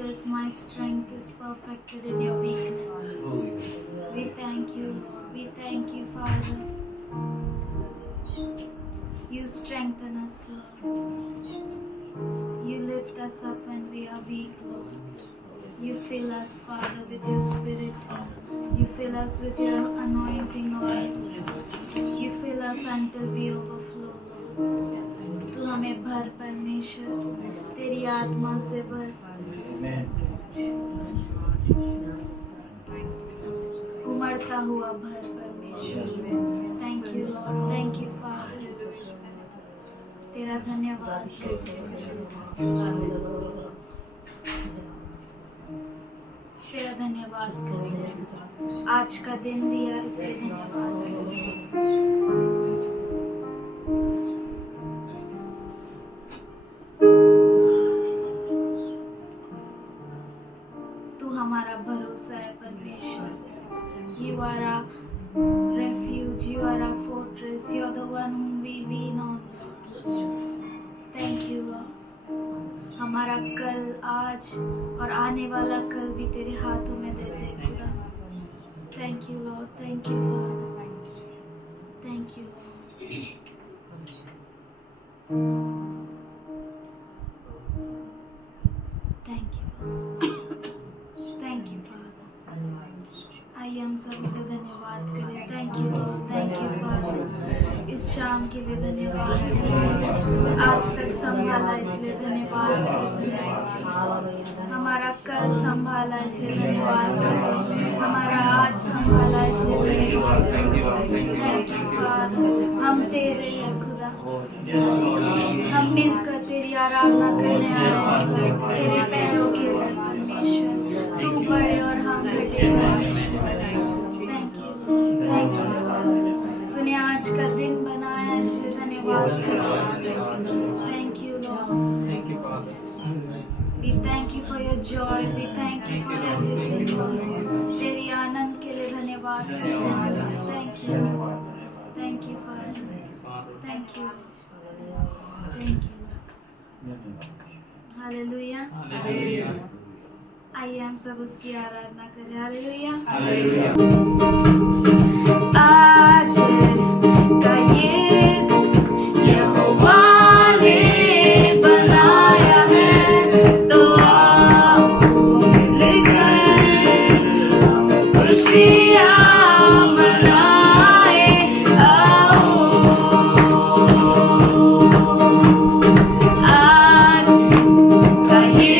says, my strength is perfected in your weakness. We thank you, Lord. We thank you, Father. You strengthen us, Lord. You lift us up when we are weak, Lord. You fill us, Father, with your Spirit. You fill us with your anointing oil. You fill us until we overflow, Lord. तू हमें भर परमेश्वर, तेरी आत्मा से भर, उमड़ता हुआ भर परमेश्वर. Thank you lord, thank you father. तेरा धन्यवाद करते हैं, तेरा धन्यवाद करते हैं. आज का दिन दिया इसलिए धन्यवाद करते हैं. तू हमारा भरोसा है परमेश्वर. You are our refuge, you are our fortress, you are the one whom we lean on. Thank you Lord. हमारा कल, आज और आने वाला कल भी तेरे हाथों में देते हैं खुदा. Thank you Lord, thank you Father, thank you Lord. Thank you, thank you Father. आइए हम सब इसे धन्यवाद करें. Thank you lord, thank you father. इस शाम के लिए धन्यवाद करें. आज तक संभाला इसलिए धन्यवाद करते हैं. हमारा कल संभाला इसलिए धन्यवाद करते हैं. हमारा आज संभाला इसलिए धन्यवाद करते हैं. Thank you father. हम तेरे हैं खुदा. हम मिलकर तेरी आराधना करने आए हैं. तेरे पैरों के परमेश्वर. तू बड़े और हम घटे परमेश्वर. Thank you father. तूने आज का दिन बनाया इसलिए धन्यवाद करते हैं. Thank you Lord. We thank you for your joy. We thank you for everything, Lord. तेरी आनंद के लिए धन्यवाद करते हैं. Thank you. Thank you, Father. Thank you. Thank you. Hallelujah. आइए हम सब उसकी आराधना करें. हालेलुया. आज का ये यहोवा ने बनाया है, तो आओ मिलकर खुशियाँ मनाए. आओ आज का ये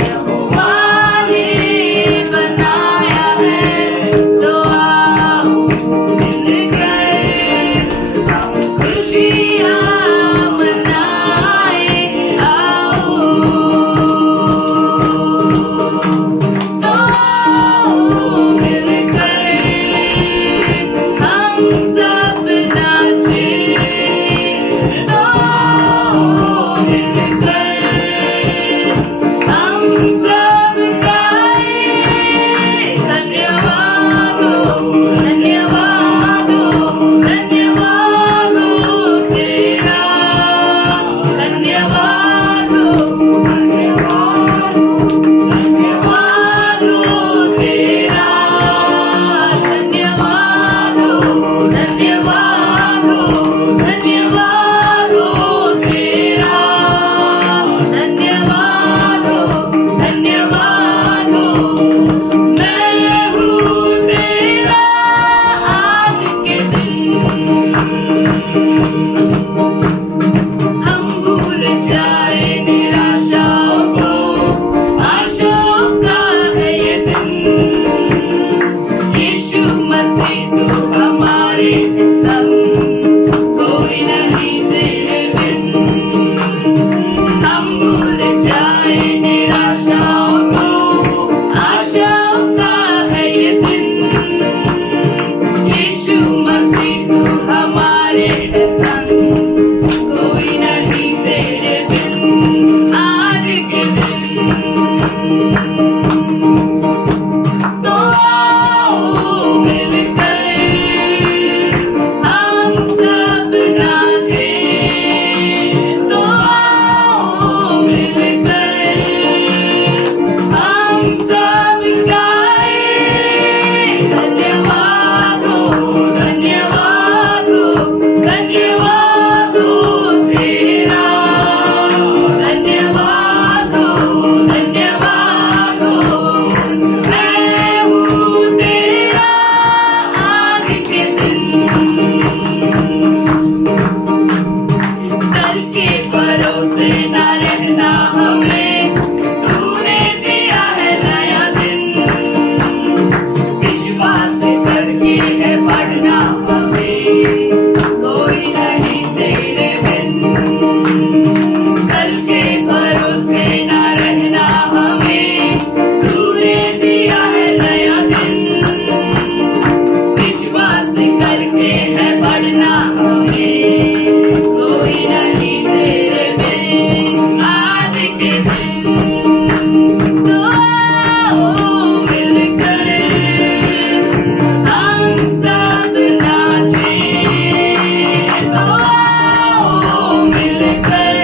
यहोवा ने बनाया है, तो आओ हमें, तूने दिया है नया दिन, विश्वास करके है बढ़ना हमें, कोई नहीं तेरे बिन, कल के भरोसे न रहना हमें, तूने दिया है नया दिन, विश्वास करके है बढ़ना हमें, कोई नहीं तेरे बिन। आज के दिन तो आओ मिलकर हम सब नाचें, तो आओ मिलकर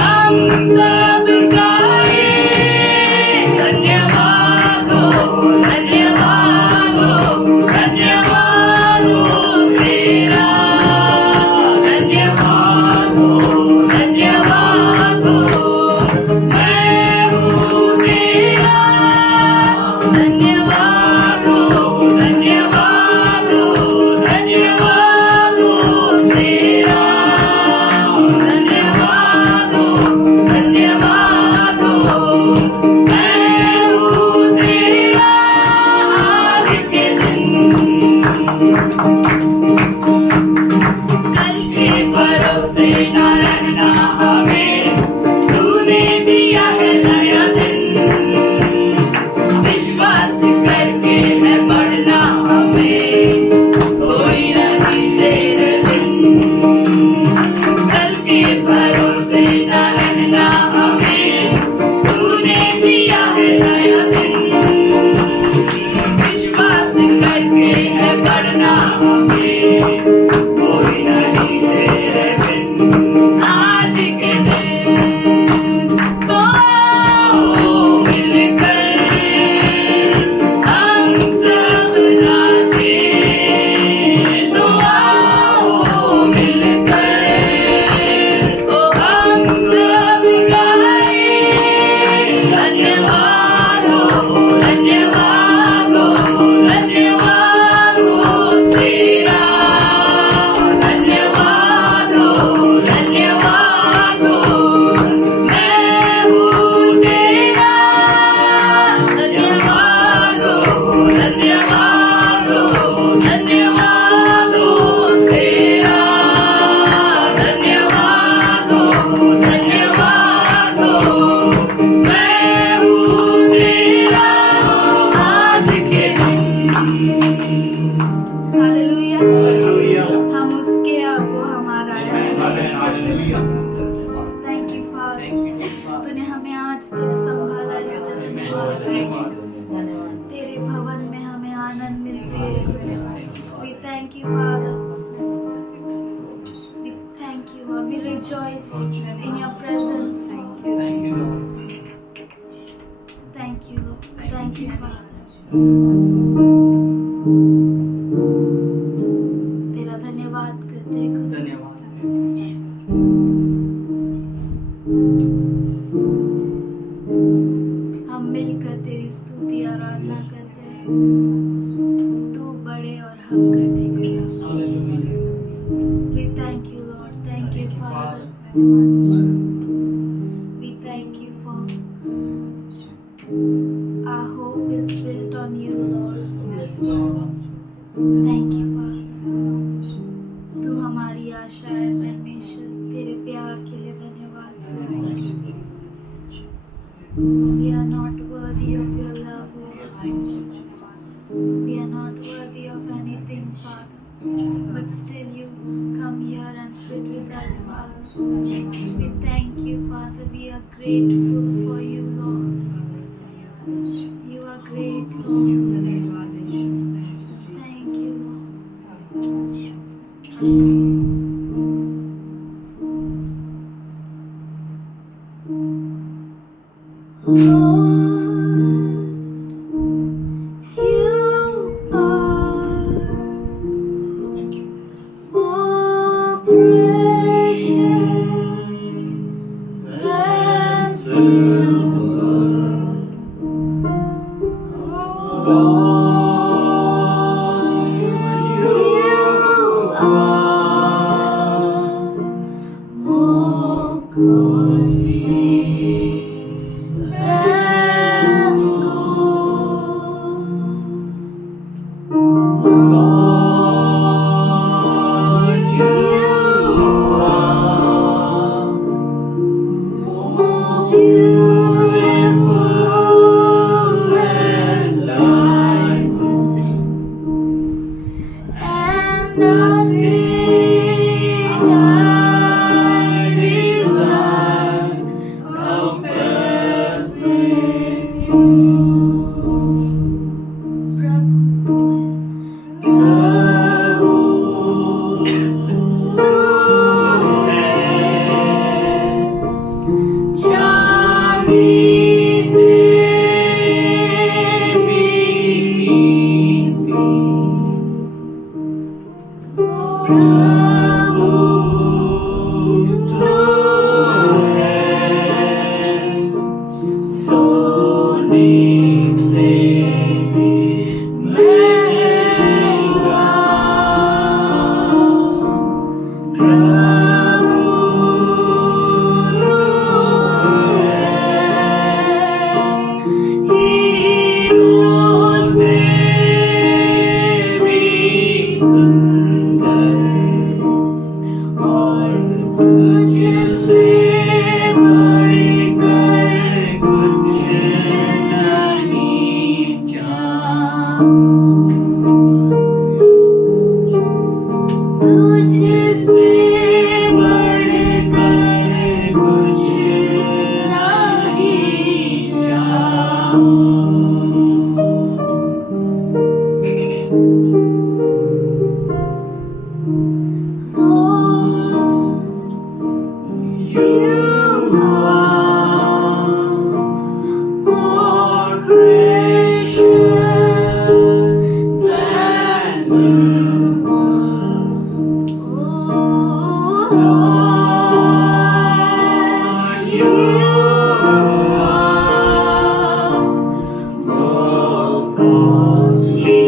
हम सब गाएं, धन्यवाद हो, धन्यवाद हो, धन्यवाद हो तेरा, धन्यवाद हो, धन्यवाद हो, मैं हूँ तेरा, धन्यवाद हो, धन्यवाद हो, धन्यवाद हो तेरा, धन्यवाद हो, धन्यवाद हो, मैं हूँ तेरा। आज के दिन कल के भरोसे न रहना हमें, तूने दिया है नया दिन, विश्वास करके है बढ़ना हमें, कोई नहीं तेरे बिन, कल के भरोसे न रहना हमें, तूने दिया है नया दिन, विश्वास करके है बढ़ना हमें, कोई नहीं तेरे बिन। आज के दिन तो आओ मिलकर हम सब नाचें, तो आओ मिलकर ओ हम सब गाएं, धन्यवाद हो, धन्यवाद हो, धन्यवाद हो तेरा, धन्यवाद हो, धन्यवाद हो, मैं हूँ तेरा, धन्यवाद हो, धन्यवाद हो, धन्यवाद हो तेरा, धन्यवाद हो, धन्यवाद हो, मैं हूँ तेरा। आज के हालेलुया, हम उसके और वो हमारा है। थैंक यू फादर, तूने हमें आज तक संभाला, इसलिए धन्यवाद। तेरे भवन में हमें आनंद मिलती है। We thank you father, we thank you और we rejoice in your presence. Thank you lord, thank you father. तेरा धन्यवाद करते हैं खुदा। हम मिलकर तेरी स्तुति आराधना करते हैं, तू बड़े और हम घटे खुदा। We thank you Lord, thank you Father, we thank you for our hope is built on you Lord, thank you Father, तू हमारी आशा है परमेश्वर, तेरे प्यार के लिए धन्यवाद करते हैं। We are not worthy of your love Lord, we are not worthy of anything Father, but still you come here and sit with us Father. We thank you Father, we are grateful for you Lord, you are great Lord, thank you Lord. More costly. beautiful and diamonds, and nothing I desire compares with you. प्रभु तू है, चांदी से भी कीमती। प्रभु तू है, सोने से भी महंगा। प्रभु हीरों से भी सुंदर, और तुझसे बढ़कर कुछ नहीं चाहूं। तुझसे बढ़कर कुछ नहीं चाहूं। Lord, you are more precious than silver. Oh Lord, you are more costly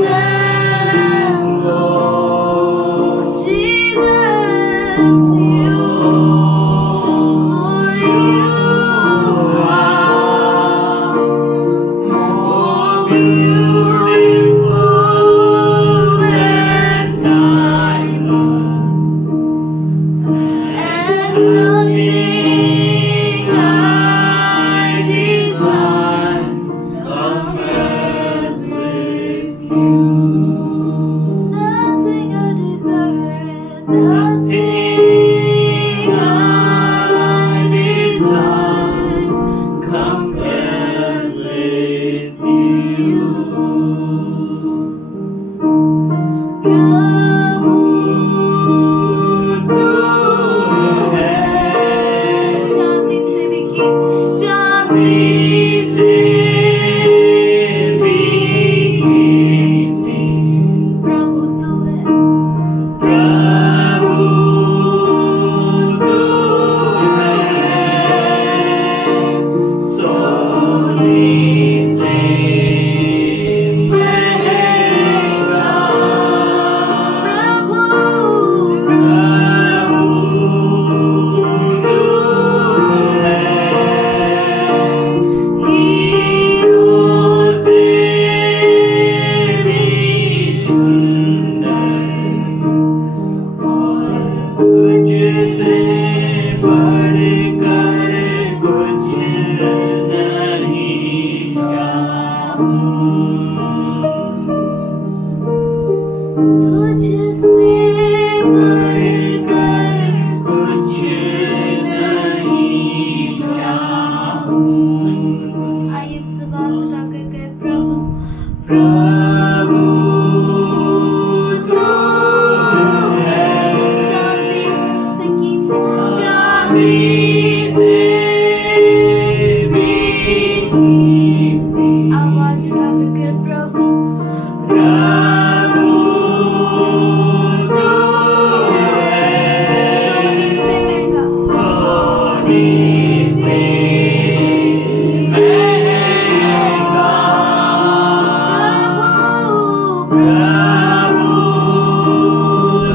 than gold. Jesus, you are more beautiful than diamonds, and nothing I desire compares with you. Nothing I desire, nothing I desire compares with you. प्रभु तू है, चांदी से भी कीमती, चांदी से भी कीमती। प्रभु तू है, प्रभु तू है, सोने से महंगा। प्रभु तू है, हीरों से भी सुंदर, और तुझसे बढ़कर कुछ नहीं चाहूं। तुझसे बढ़कर कुछ नहीं चाहूं। आइए एक से बात उठाकर कहे, प्रभु प्रभु तू है, चांदी से कीमती, चांदी से भी कीमती। आवाज उठाकर कहे, प्रभु प्रभु तू है, सोने से महंगा, सोने से महंगा। प्रभु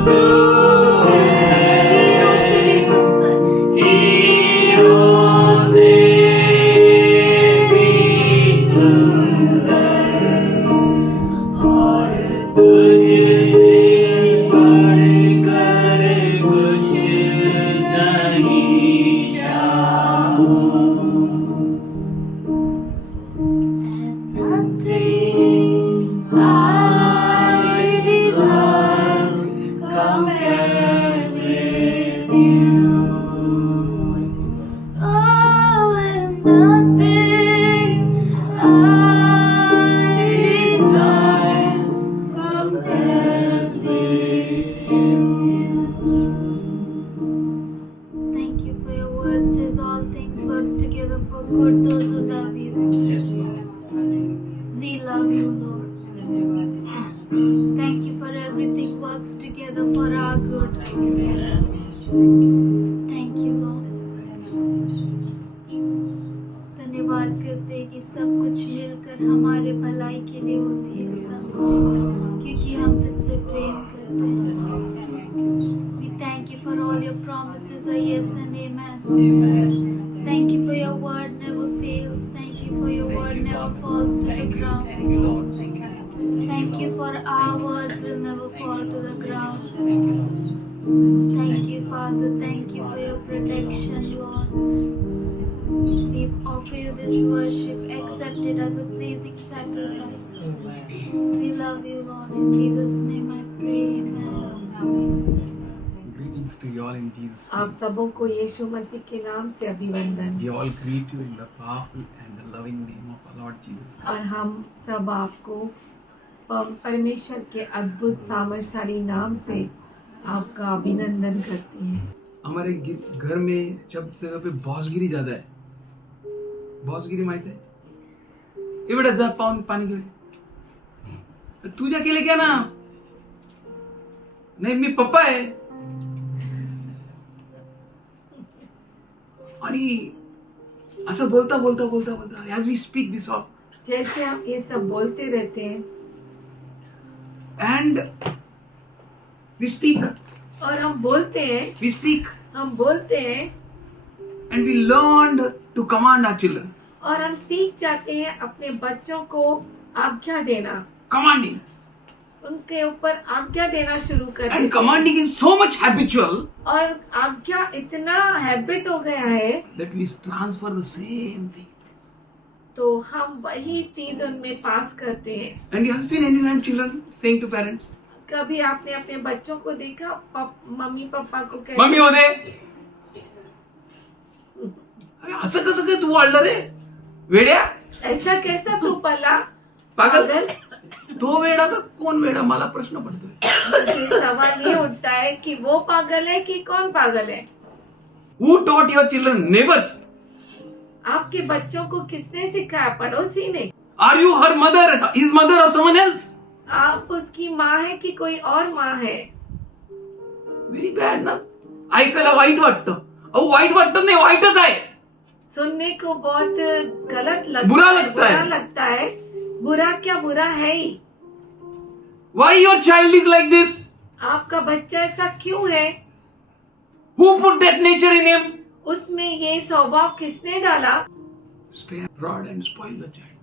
तू है, हीरों से भी सुंदर, हीरों से भी सुंदर, और तुझसे बढ़कर कुछ नहीं चाहूं। for your word says all things works together for good, those who love you. We love you, Lord. Thank you for everything works together for our good. Thank you, Lord. धन्यवाद करते हैं कि सब कुछ मिलकर हमारे भलाई के लिए होती है सब, क्योंकि हम तुझसे प्रेम करते हैं. We thank you for all your promises are yes and amen. Thank you for your word never fails. Thank you for your word never falls to the ground. Thank you for our words will never fall to the ground. Thank you, Father. Thank you for your protection, Lord. We offer you this worship. Accept it as a pleasing sacrifice. We love you, Lord. In Jesus' name I pray. Amen. Greetings to you all in Jesus' आप name. सबों को यीशु मसीह के नाम से अभिवंदन. We all greet you in the powerful and the loving name of our Lord Jesus और Christ. हम सब आपको परमेश्वर के अद्भुत सामर्थशाली नाम से आपका अभिनंदन करते हैं. हमारे घर में जब जगह पे बॉसगिरी ज्यादा है. बॉसगिरी माहित है? ये बेटा जा पानी घेऊन. तू जा केले क्या ना? नाही मी पप्पा आहे. आणि असं बोलता as we speak this all जैसे हम ये सब बोलते रहते हैं and we speak और हम बोलते हैं and we learned to command our children. और हम सीख जाते हैं अपने बच्चों को आज्ञा देना. Commanding उनके ऊपर आज्ञा देना शुरू कर and commanding is so much habitual और आज्ञा इतना हैबिट हो गया है that we transfer the same thing. तो हम वही चीज उनमें पास करते हैं. And you have seen any children saying to parents, कभी आपने अपने बच्चों को देखा मम्मी पापा को कहते मम्मी हो दे. अरे असं कसं काय तू वाढलं रे वेड्या? ऐसा कैसा तू पला पागल. तो वेडा का कोण वेडा मला प्रश्न पडतोय. मुझे सवाल ये उठता है कि वो पागल है कि कौन पागल है. Who taught your children? Neighbors. आपके बच्चों को किसने सिखाया? पड़ोसी ने. Are you her mother? His mother or someone else? आप उसकी माँ है कि कोई और माँ है? Very bad ना. ऐकायला वाईट वाटतं. अहो वाईट वाटतं नाही, वाईटच आहे. सुनने को बहुत गलत बुरा लगता है. बुरा क्या बुरा है ही. Why your child is like this? आपका बच्चा ऐसा क्यों है? Who put that nature in him? उसमें ये स्वभाव किसने डाला? Spare rod and spoil the child.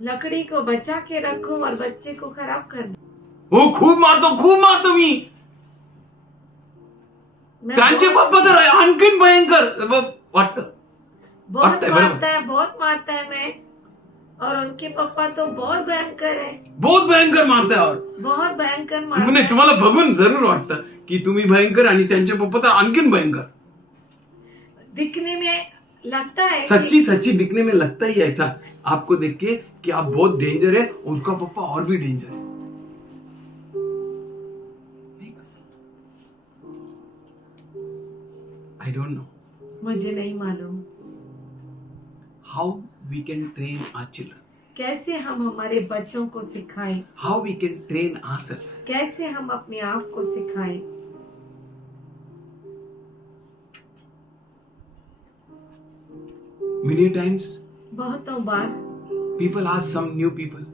लकड़ी को बचा के रखो और बच्चे को खराब कर दो. हो खूप मारतो मी. त्यांचे पप्पा तर आणखीन भयंकर वाटतं. बहुत मारता है मैं. और उनके पापा तो बहुत भयंकर है. बहुत भयंकर मारताय. और बहुत भयंकर मारता नाही तुम्हाला बघून जरूर वाटतं की तुम्ही भयंकर आणि त्यांचे पप्पा तर आणखीन भयंकर. दिखने में लगता है सच्ची दिखने में लगता ही ऐसा आपको देख के कि आप बहुत डेंजर है, उसका पप्पा और भी डेंजर है. I don't know. मुझे नहीं मालूम How we can train our children. कैसे हम हमारे बच्चों को सिखाएं. How we can train ourselves. कैसे हम अपने आप को सिखाएं. Many times बहुतों बार people ask some new people,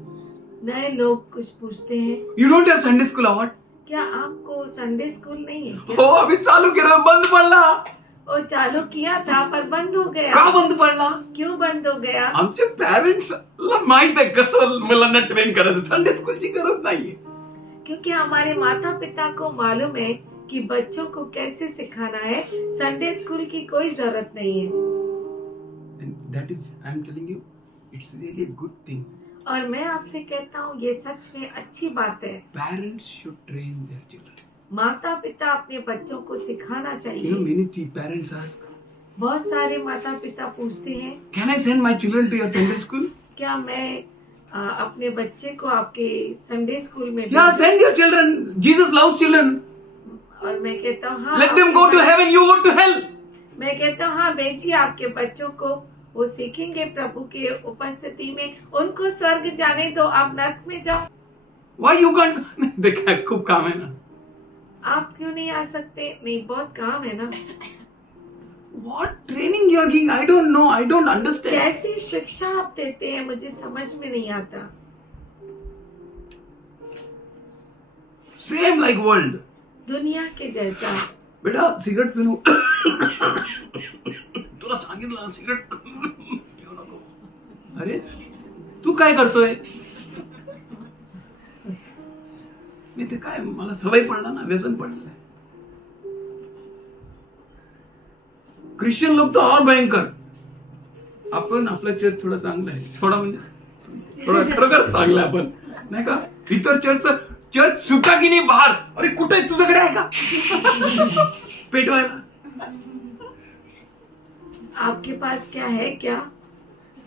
नए लोग कुछ पूछते हैं, you don't have Sunday school award? क्या आपको संडे स्कूल नहीं है क्या? हो अभी चालू केलं, बंद पडला. वो चालू किया था पर बंद हो गया. का बंद पडला? क्यों बंद हो गया? आमचे पॅरेंट्सला माहित आहे कसं मुलांना ट्रेन करायचं. संडे स्कूलची गरज नाहीये. क्योंकि हमारे माता पिता को मालूम है कि बच्चों को कैसे सिखाना है. संडे स्कूल की कोई जरूरत नहीं है. And that is, I am telling you, it's really a good thing. और मैं आपसे कहता हूँ ये सच में अच्छी बात है. Parents should train their children. माता पिता अपने बच्चों को सिखाना You know, चाहिए. many parents ask, बहुत सारे माता पिता पूछते हैं can I send my children to your Sunday school? क्या मैं अपने बच्चे को आपके संडे स्कूल में Yeah, send your children. Jesus loves children. और मैं कहता हूँ हाँ, Let them go to heaven, you go to hell. मैं कहता हूँ हाँ भेजिए आपके बच्चों को, वो सीखेंगे प्रभु के उपस्थिति में। उनको स्वर्ग जाने दो, आप नर्क में जाओ। Why you can't? देखा खूब काम है ना। आप क्यों नहीं आ सकते? नहीं, बहुत काम है ना। What training you are giving? I don't know. I don't understand. कैसी शिक्षा आप देते हैं, मुझे समझ में नहीं आता। Same like world. दुनिया के जैसा। बेटा सिगरेट पिऊ तुला सांगितलं ना सिगरेट पिऊ नको. अरे तू काय करतोय? मी ते काय मला सवय पडला ना, व्यसन पडलेलं आहे. ख्रिश्चन लोक तर और भयंकर. आपण आपलं चर्च थोडं चांगलं आहे, थोडं म्हणजे थोडं खरोखर चांगलं आहे आपण, नाही का? इतर चर्च सुटा की नाही बाहेर. अरे कुठे तुझ्याकडे आहे का पेटवायला? आपके पास क्या है क्या?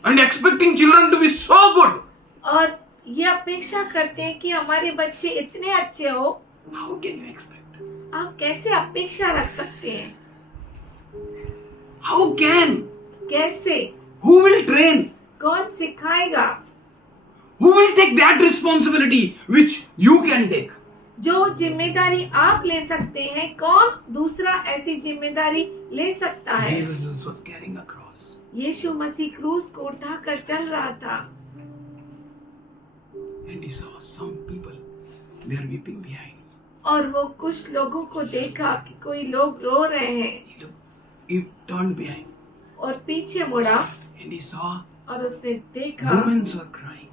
And expecting children to be so good. और ये अपेक्षा करते हैं कि हमारे बच्चे इतने अच्छे हो। How can you expect? आप कैसे अपेक्षा रख सकते हैं? How can? कैसे? Who will train? कौन सिखाएगा? Who will take that responsibility which you can take? जो जिम्मेदारी आप ले सकते हैं, कौन दूसरा ऐसी जिम्मेदारी ले सकता है? Jesus was carrying a cross. यीशु मसीह क्रूस को उठाकर चल रहा था And he saw some people, they are weeping behind. और वो कुछ लोगों को देखा कि कोई लोग रो रहे हैं He turned behind और पीछे मुड़ा and he saw और उसने देखा women were crying.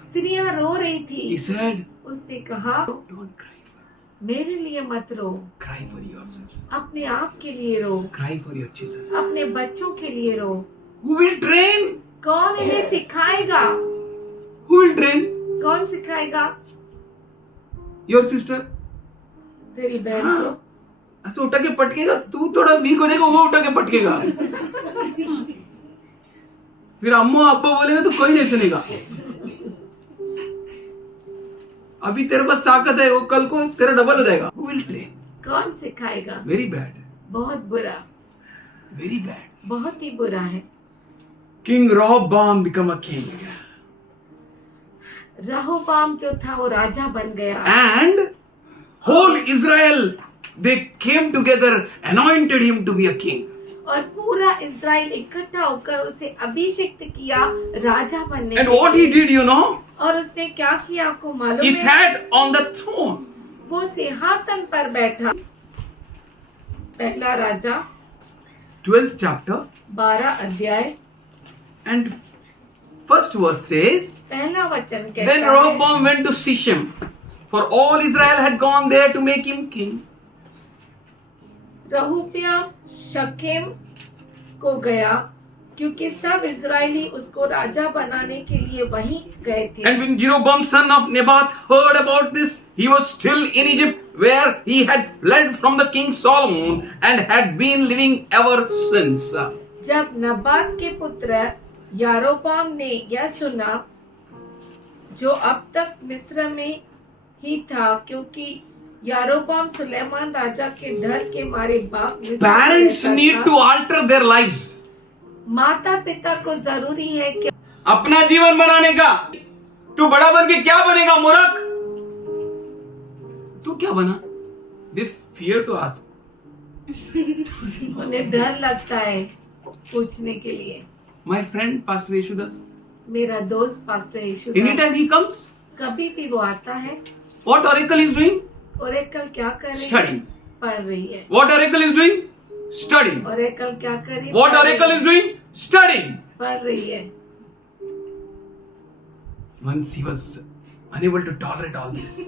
स्त्रियां रो रही थी। He said, उसने कहा don't cry for me. मेरे लिए मत रो, Cry for yourself. अपने आप के लिए रो, Cry for your children. अपने बच्चों के लिए रो। Who will train? कौन इन्हें सिखाएगा? Who will train? कौन सिखाएगा? Your sister? तेरी बहन को। ऐसे उठा के पटकेगा, तू थोड़ा वीक हो जाएगा, वो उठा के पटकेगा। फिर अम्मा अब्बा बोलेगा तो कोई नहीं सुनेगा। अभी तेरे पास ताकत है, वो कल को तेरा डबल हो जाएगा। Who will train? कौन सिखाएगा? Very bad. बहुत बुरा, Very bad. बहुत ही बुरा है। King Rehoboam become a king. रहोबाम जो था वो राजा बन गया And whole Israel, they came together, anointed him to be a king. और पूरा इज़राइल इकट्ठा होकर उसे अभिषिक्त किया राजा बनने And के what लिए। he did, you know? और उसने क्या किया आपको मालूम He है? sat on the throne. वो सिंहासन पर बैठा। पहला राजा 12th chapter 12 अध्याय and first verse says, पहला वचन Then कहता है, Rehoboam went to Shechem, for all Israel had gone there to make him king. Rehoboam Shechem को गया क्योंकि सब इजरायली उसको राजा बनाने के लिए वहीं गए थे। And when Jeroboam son of Nebat heard about this, he was still in Egypt, where he had fled from the king Solomon and had been living ever since. जब नबात के पुत्र यारोबाम ने यह सुना, जो अब तक मिस्र में ही था, क्योंकि यारोबाम सुलेमान राजा के डर के मारे बाप मिस्र में Parents रहता need था। to alter their lives. माता पिता को जरूरी है कि अपना जीवन बनाने का। तू बड़ा बन के क्या बनेगा मूर्ख? तू क्या बना? They fear to ask. उन्हें डर लगता है पूछने के लिए। My friend Pastor Yeshudas, मेरा दोस्त pastor Yeshu anytime he comes, कभी भी वो आता है। what oracle is doing? Oracle क्या कर रही है? Studying. पढ़ रही है। What oracle is doing? Studying. Oracle क्या कर रही है? What पढ़ रही oracle है। is doing? Studying. पढ़ रही है। Once he was unable to tolerate all this,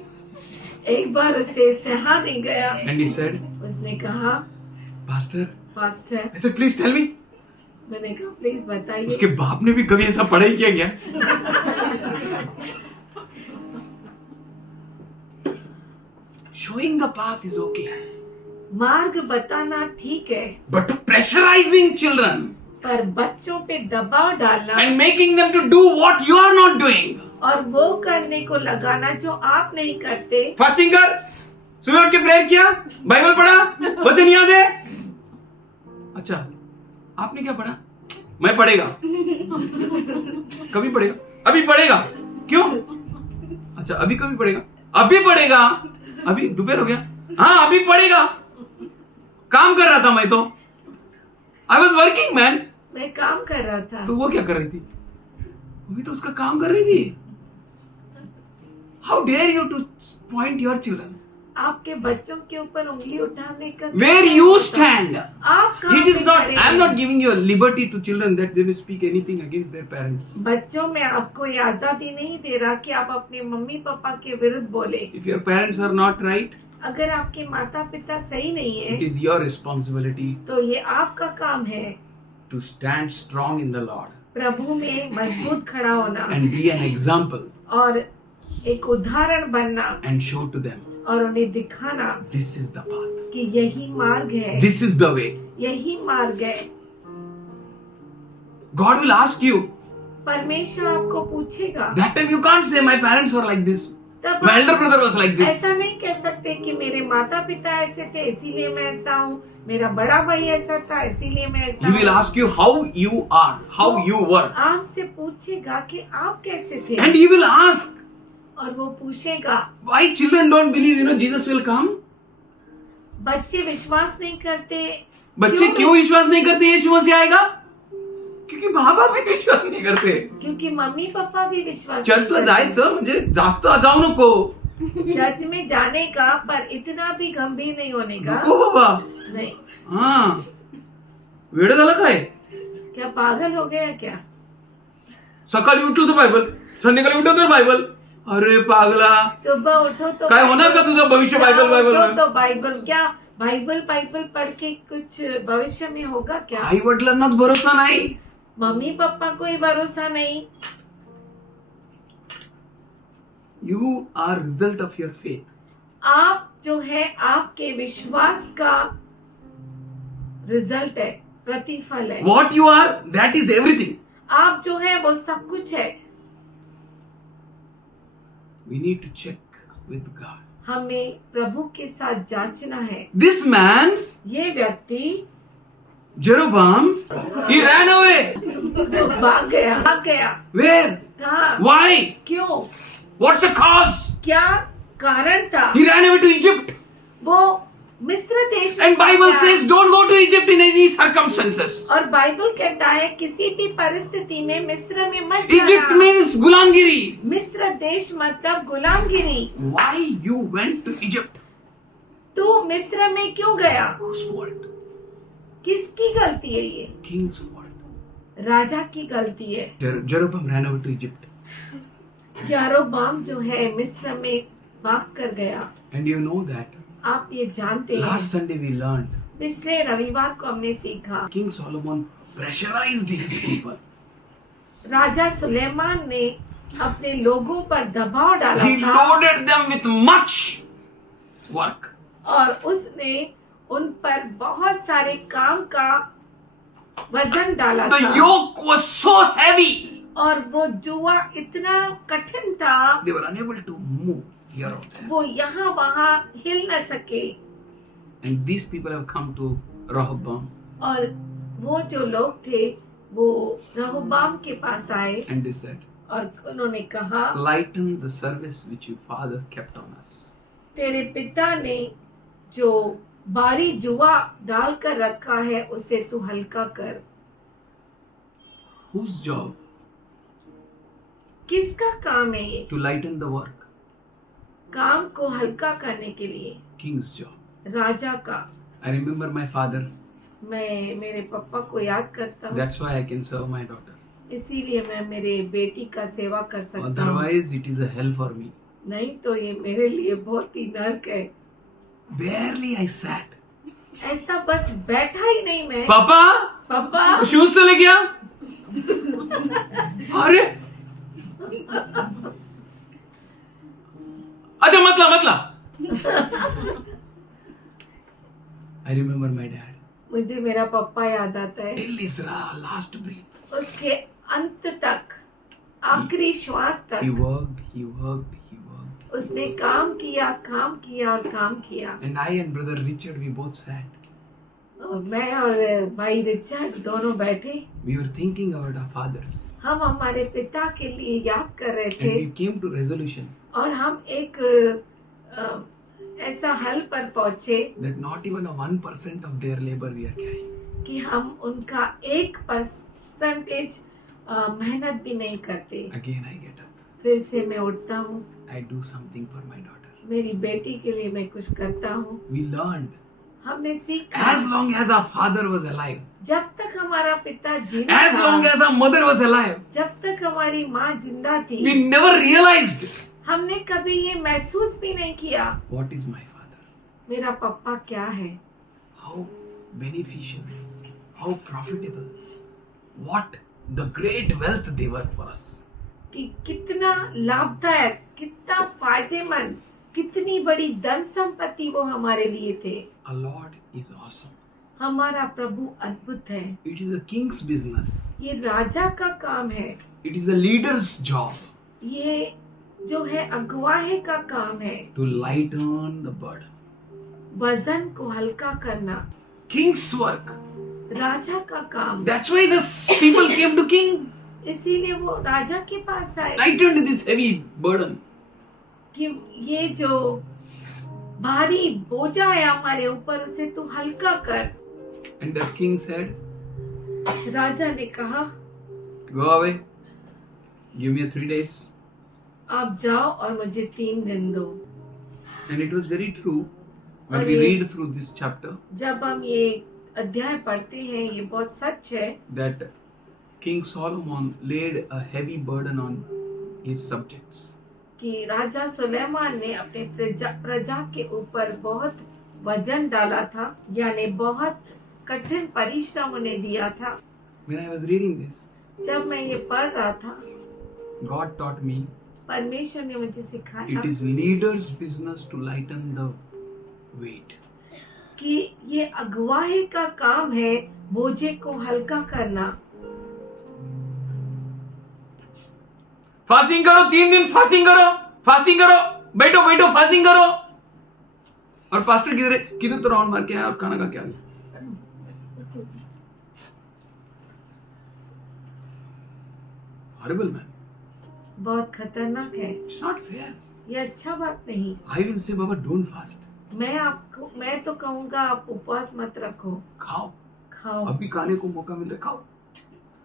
एक बार उसे सहा नहीं गया। and he said, उसने कहा, Pastor, pastor, I said, please tell me. मैंने कहा प्लीज बताइए। उसके बाप ने भी कभी ऐसा पढ़ाई किया क्या? Showing the path is okay, मार्ग बताना ठीक है, but pressurizing children पर बच्चों पे दबाव डालना and making them to do what you are not doing. और वो करने को लगाना जो आप नहीं करते। फास्टिंग कर, सुबह उठ के प्रेयर किया, बाइबल पढ़ा, वचन याद है, अच्छा, आपने क्या पढ़ा? मैं पढ़ेगा। कभी पढ़ेगा? अभी पढ़ेगा? क्यों? अच्छा, अभी कभी पढ़ेगा? अभी पढ़ेगा? अभी दोपहर हो गया? हाँ, अभी पढ़ेगा। काम कर रहा था मैं तो। I was working man. मैं काम कर रहा था। तो वो क्या कर रही थी? वो भी तो उसका काम कर रही थी। How dare you to point your children? आपके बच्चों के ऊपर उंगली उठाने का Where you stand? आप कहाँ It is पे not. खड़े I am हैं? not giving you a liberty to children that they will speak anything against their parents. बच्चों में आपको ये आजादी नहीं दे रहा कि आप अपने मम्मी पापा के विरुद्ध बोले। If your parents are not right, अगर आपके माता पिता सही नहीं it है is your responsibility तो ये आपका काम है to stand strong in the Lord प्रभु में मजबूत खड़ा होना and be an example और एक उदाहरण बनना and show to them और उन्हें दिखाना this is the path. कि यही मार्ग है, This is the way. यही मार्ग है। God will ask you. परमेश्वर आपको पूछेगा। That time you can't say my parents were like this. तब My elder brother was like this. ऐसा नहीं कह सकते कि मेरे माता पिता ऐसे थे इसीलिए मैं ऐसा हूँ, मेरा बड़ा भाई ऐसा था इसीलिए मैं ऐसा He will हूँ। ask you how you are, how you were. आपसे पूछेगा कि आप कैसे थे And he will ask और वो पूछेगा why children don't believe, Jesus will come. बच्चे विश्वास नहीं करते। बच्चे क्यों विश्वास नहीं करते यीशु मसीह आएगा? क्योंकि माँ बाप भी विश्वास नहीं करते. क्योंकि मम्मी पापा भी विश्वास चर्चला नहीं जायचं म्हणजे जास्त जाऊ नको. करते। चर्च में जाने का पर इतना भी गंभीर नहीं होने का। नको बाबा. नहीं, हा, वेळ झाला काय? क्या पागल हो गया क्या? सकाळी उठलो तर बायबल, संध्याकाळी उठलो तर बायबल. अरे पागला, सुबह उठो तो काय होणार का तुझं भविष्य? बायबल उठो बायबल तो बाइबल क्या बाइबल पढ़ के कुछ भविष्य में होगा क्या? आई वडिलांनाच भरोसा नाही. मम्मी पापा को ही भरोसा नहीं। You are result of your faith. आप जो है आपके विश्वास का रिजल्ट है, प्रतिफल है। What you are, that is everything. आप जो है वो सब कुछ है। We need to check with God. हमें प्रभु के साथ जांचना है। This man, ये व्यक्ति Jeroboam, he ran away. भाग गया। Where? कहाँ? Why? क्यों? What's the cause? क्या कारण था? He ran away to Egypt. वो मिस्र देश में And Bible गया। says don't go to Egypt in any circumstances. और बाइबल कहता है किसी भी परिस्थिति में मिस्र में मत Egypt जाना। means गुलामगिरी. मिस्र देश मतलब गुलामगिरी। Why you went to Egypt? तू मिस्र में क्यों गया? Whose fault? किसकी गलती है ये? King's fault. राजा की गलती है। Jeroboam ran away to Egypt. यारोबाम जो है मिस्र में भाग कर गया। And you know that. आप ये जानते हैं Last Sunday we learned. पिछले रविवार को हमने सीखा King Solomon pressurized his people. राजा सुलेमान ने अपने लोगों पर दबाव डाला He था loaded them with much work. और उसने उन पर बहुत सारे काम का वजन डाला The था yoke was so heavy. और वो जुआ इतना कठिन था They were unable to move here or there. वो यहाँ वहाँ हिल न सके। And these people have come to Rehoboam और वो जो लोग थे वो रहोबाम के पास आए and they said, और उन्होंने कहा lighten the service which your father kept on us. तेरे पिता ने जो बारी जुआ डाल कर रखा है उसे तू हल्का कर। Whose job? किसका काम है ये? To lighten the work. काम को हल्का करने के लिए King's job. राजा का। I remember my father. मैं मेरे पापा को याद करता हूँ, That's why I can serve my daughter. इसीलिए मैं मेरे बेटी का सेवा कर सकता हूँ। Otherwise, it is a hell for me. नहीं तो ये मेरे लिए बहुत ही नर्क है। Barely I sat. ऐसा बस बैठा ही नहीं मैं। पापा, पापा शूज तो ले गया? अरे अच्छा मतला I remember my dad. मुझे मेरा पापा याद आता है। Till his last breath. उसके अंत तक, आखिरी श्वास He तक worked. उसने काम किया और काम किया। And I and brother Richard, we both sat. मैं और भाई रिचर्ड दोनों बैठे, We were thinking about our fathers. हम हमारे पिता के लिए याद कर रहे And थे we came to resolution और हम एक ऐसा हल पर पहुंचे that not even a 1% of their labor we are carrying. कि हम उनका 1% मेहनत भी नहीं करते। Again I get up. फिर से मैं उठता हूँ, I do something for my daughter. मेरी बेटी के लिए मैं कुछ करता हूँ। We learned. हमने सीखा, As long as our father was alive, जब तक हमारा पिता जिंदा as long था, as our mother was alive, जब तक हमारी माँ जिंदा थी, we never realized हमने कभी ये महसूस भी नहीं किया what is my father. मेरा पापा क्या है, How beneficial, how profitable, what the great wealth they were for us. कि कितना लाभदायक, कितना फायदेमंद, कितनी बड़ी धन संपत्ति वो हमारे लिए थे। Our Lord is awesome. हमारा प्रभु अद्भुत है। It is a king's business. ये राजा का काम है, It is a leader's job ये जो है अगुवाही का काम है, to lighten the burden. वजन को हल्का करना King's work. राजा का काम। That's why the people came to king. इसीलिए वो राजा के पास आए Lightened this heavy burden. कि ये जो भारी बोझा है हमारे ऊपर उसे तू हल्का कर। And the king said, राजा ने कहा, go away. Give me 3 days. आप जाओ और मुझे 3 दिन दो। And it was very true. When और we ये- read through this chapter, जब हम ये अध्याय पढ़ते हैं ये बहुत सच है that King Solomon laid a heavy burden on his subjects. कि राजा सुलेमान ने अपने प्रजा के ऊपर बहुत वजन डाला था, यानी बहुत कठिन परिश्रम उन्हें दिया था। When I was reading this, जब मैं ये पढ़ रहा था, God taught me परमेश्वर ने मुझे सिखाया it is leader's business to lighten the weight. कि ये अगुवाही का काम है बोझे को हल्का करना। फास्टिंग करो 3 दिन, फास्टिंग करो, बैठो फास्टिंग करो। और पास्टर किधर तो राउंड मार के आया और खाना खा के आ गया। हॉरिबल मैन, बहुत खतरनाक है, इट्स नॉट फेयर। ये अच्छा बात नहीं। I will say Baba don't fast, मैं तो कहूँगा आप उपवास मत रखो, खाओ। अभी खाने को मौका मिले खाओ,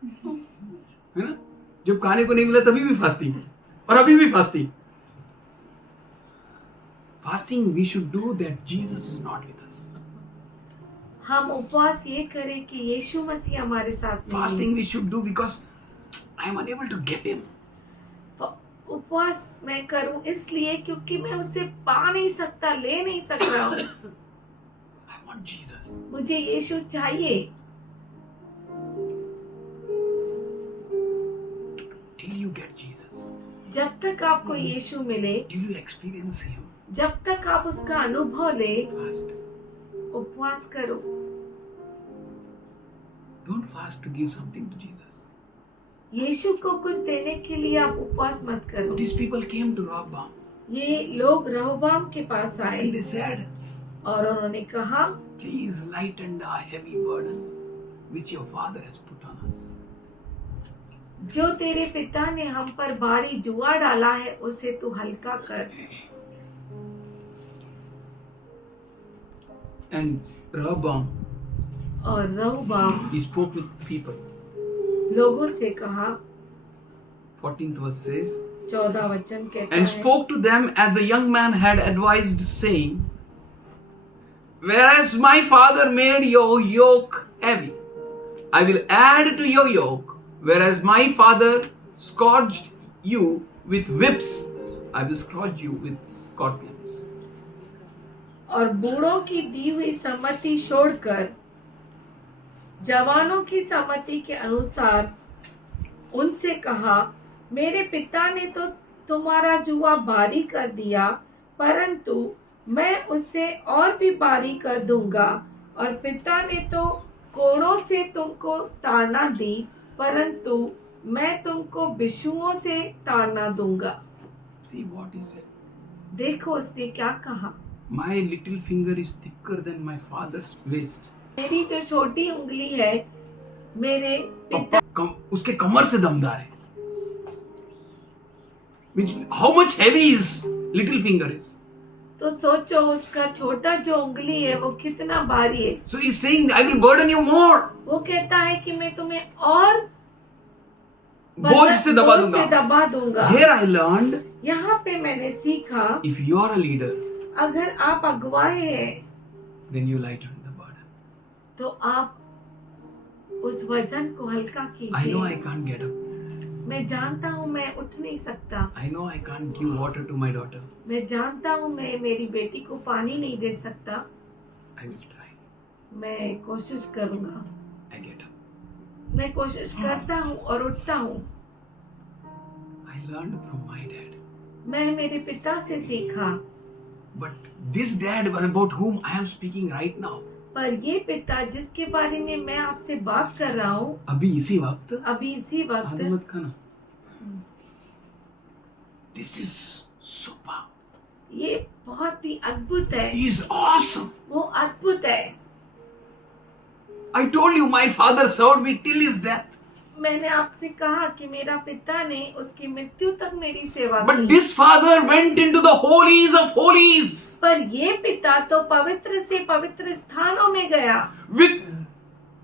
है ना। जब खाने को नहीं मिला तभी भी फास्टिंग, और अभी भी fasting. Fasting we should do that Jesus is not with us. हम उपवास ये करें कि यीशु मसीह हमारे साथ नहीं है। Fasting we should do because I am unable to get him. उपवास मैं करूं इसलिए क्योंकि मैं उसे पा नहीं सकता, ले नहीं सक रहा हूँ। I want Jesus. मुझे यीशु चाहिए। Till you get Jesus, जब तक आपको यीशु मिले, till you experience him, जब तक आप उसका अनुभव ले, fast. उपवास करो। Don't fast to give something to Jesus. यीशु को कुछ देने के लिए आप उपवास मत करो। These people came to Rehoboam ये लोग रहबाम के पास आए and they said, और उन्होंने कहा, please lighten the heavy burden which your father has put on us. जो तेरे पिता ने हम पर भारी जुआ डाला है उसे तू हल्का कर। And Rehoboam, और रहबाम he spoke with people. लोगों से कहा, 14th verse says, 14 वचन कहता and है, spoke to them as the young man had advised, saying, whereas my father made your yoke heavy, I will add to your yoke. Whereas my father scourged you with whips, I will scourge you with scorpions. और बूढ़ों की दी हुई सम्मति छोड़कर जवानों की सम्मति के अनुसार उनसे कहा, मेरे पिता ने तो तुम्हारा जुआ भारी कर दिया, परंतु मैं उसे और भी भारी कर दूंगा। और पिता ने तो कोड़ों से तुमको ताड़ना दी, परंतु मैं तुमको बिच्छुओं से ताड़ना दूंगा। See what he said. देखो उसने क्या कहा, My little finger is thicker than my father's waist. मेरी जो छोटी उंगली है मेरे पिता उसके कमर से दमदार है. Which, how much heavy his little finger is. तो सोचो उसका छोटा जो उंगली है वो कितना भारी है. So he's saying, I will burden you more. वो कहता है कि मैं तुम्हें और बोझ से दबा दूंगा. Here I learned, यहाँ पे मैंने सीखा, if you are a leader, अगर आप अगुवाए हैं then you lighten the burden. तो आप उस वजन को हल्का I know कीजिए. I can't get up. मैं जानता हूँ मैं उठ नहीं सकता. I know I can't give water to my daughter. मैं जानता हूँ मैं मेरी बेटी को पानी नहीं दे सकता. I will try. मैं कोशिश करूँगा. I get up. मैं कोशिश करता हूँ और उठता हूँ. I learned from my dad. मैं मेरे पिता से सीखा. But this dad about whom I am speaking right now, पर ये पिता जिसके बारे में मैं आपसे बात कर रहा हूँ अभी इसी वक्त अभी इसी वक्त, आलू मत खाना. This is super. ये बहुत ही अद्भुत है. He is awesome. वो अद्भुत है. I told you my father served me till his death. मैंने आपसे कहा कि मेरा पिता ने उसकी मृत्यु तक मेरी सेवा But की. this father went into the holies of holies पर ये पिता तो पवित्र से पवित्र स्थानों में गया with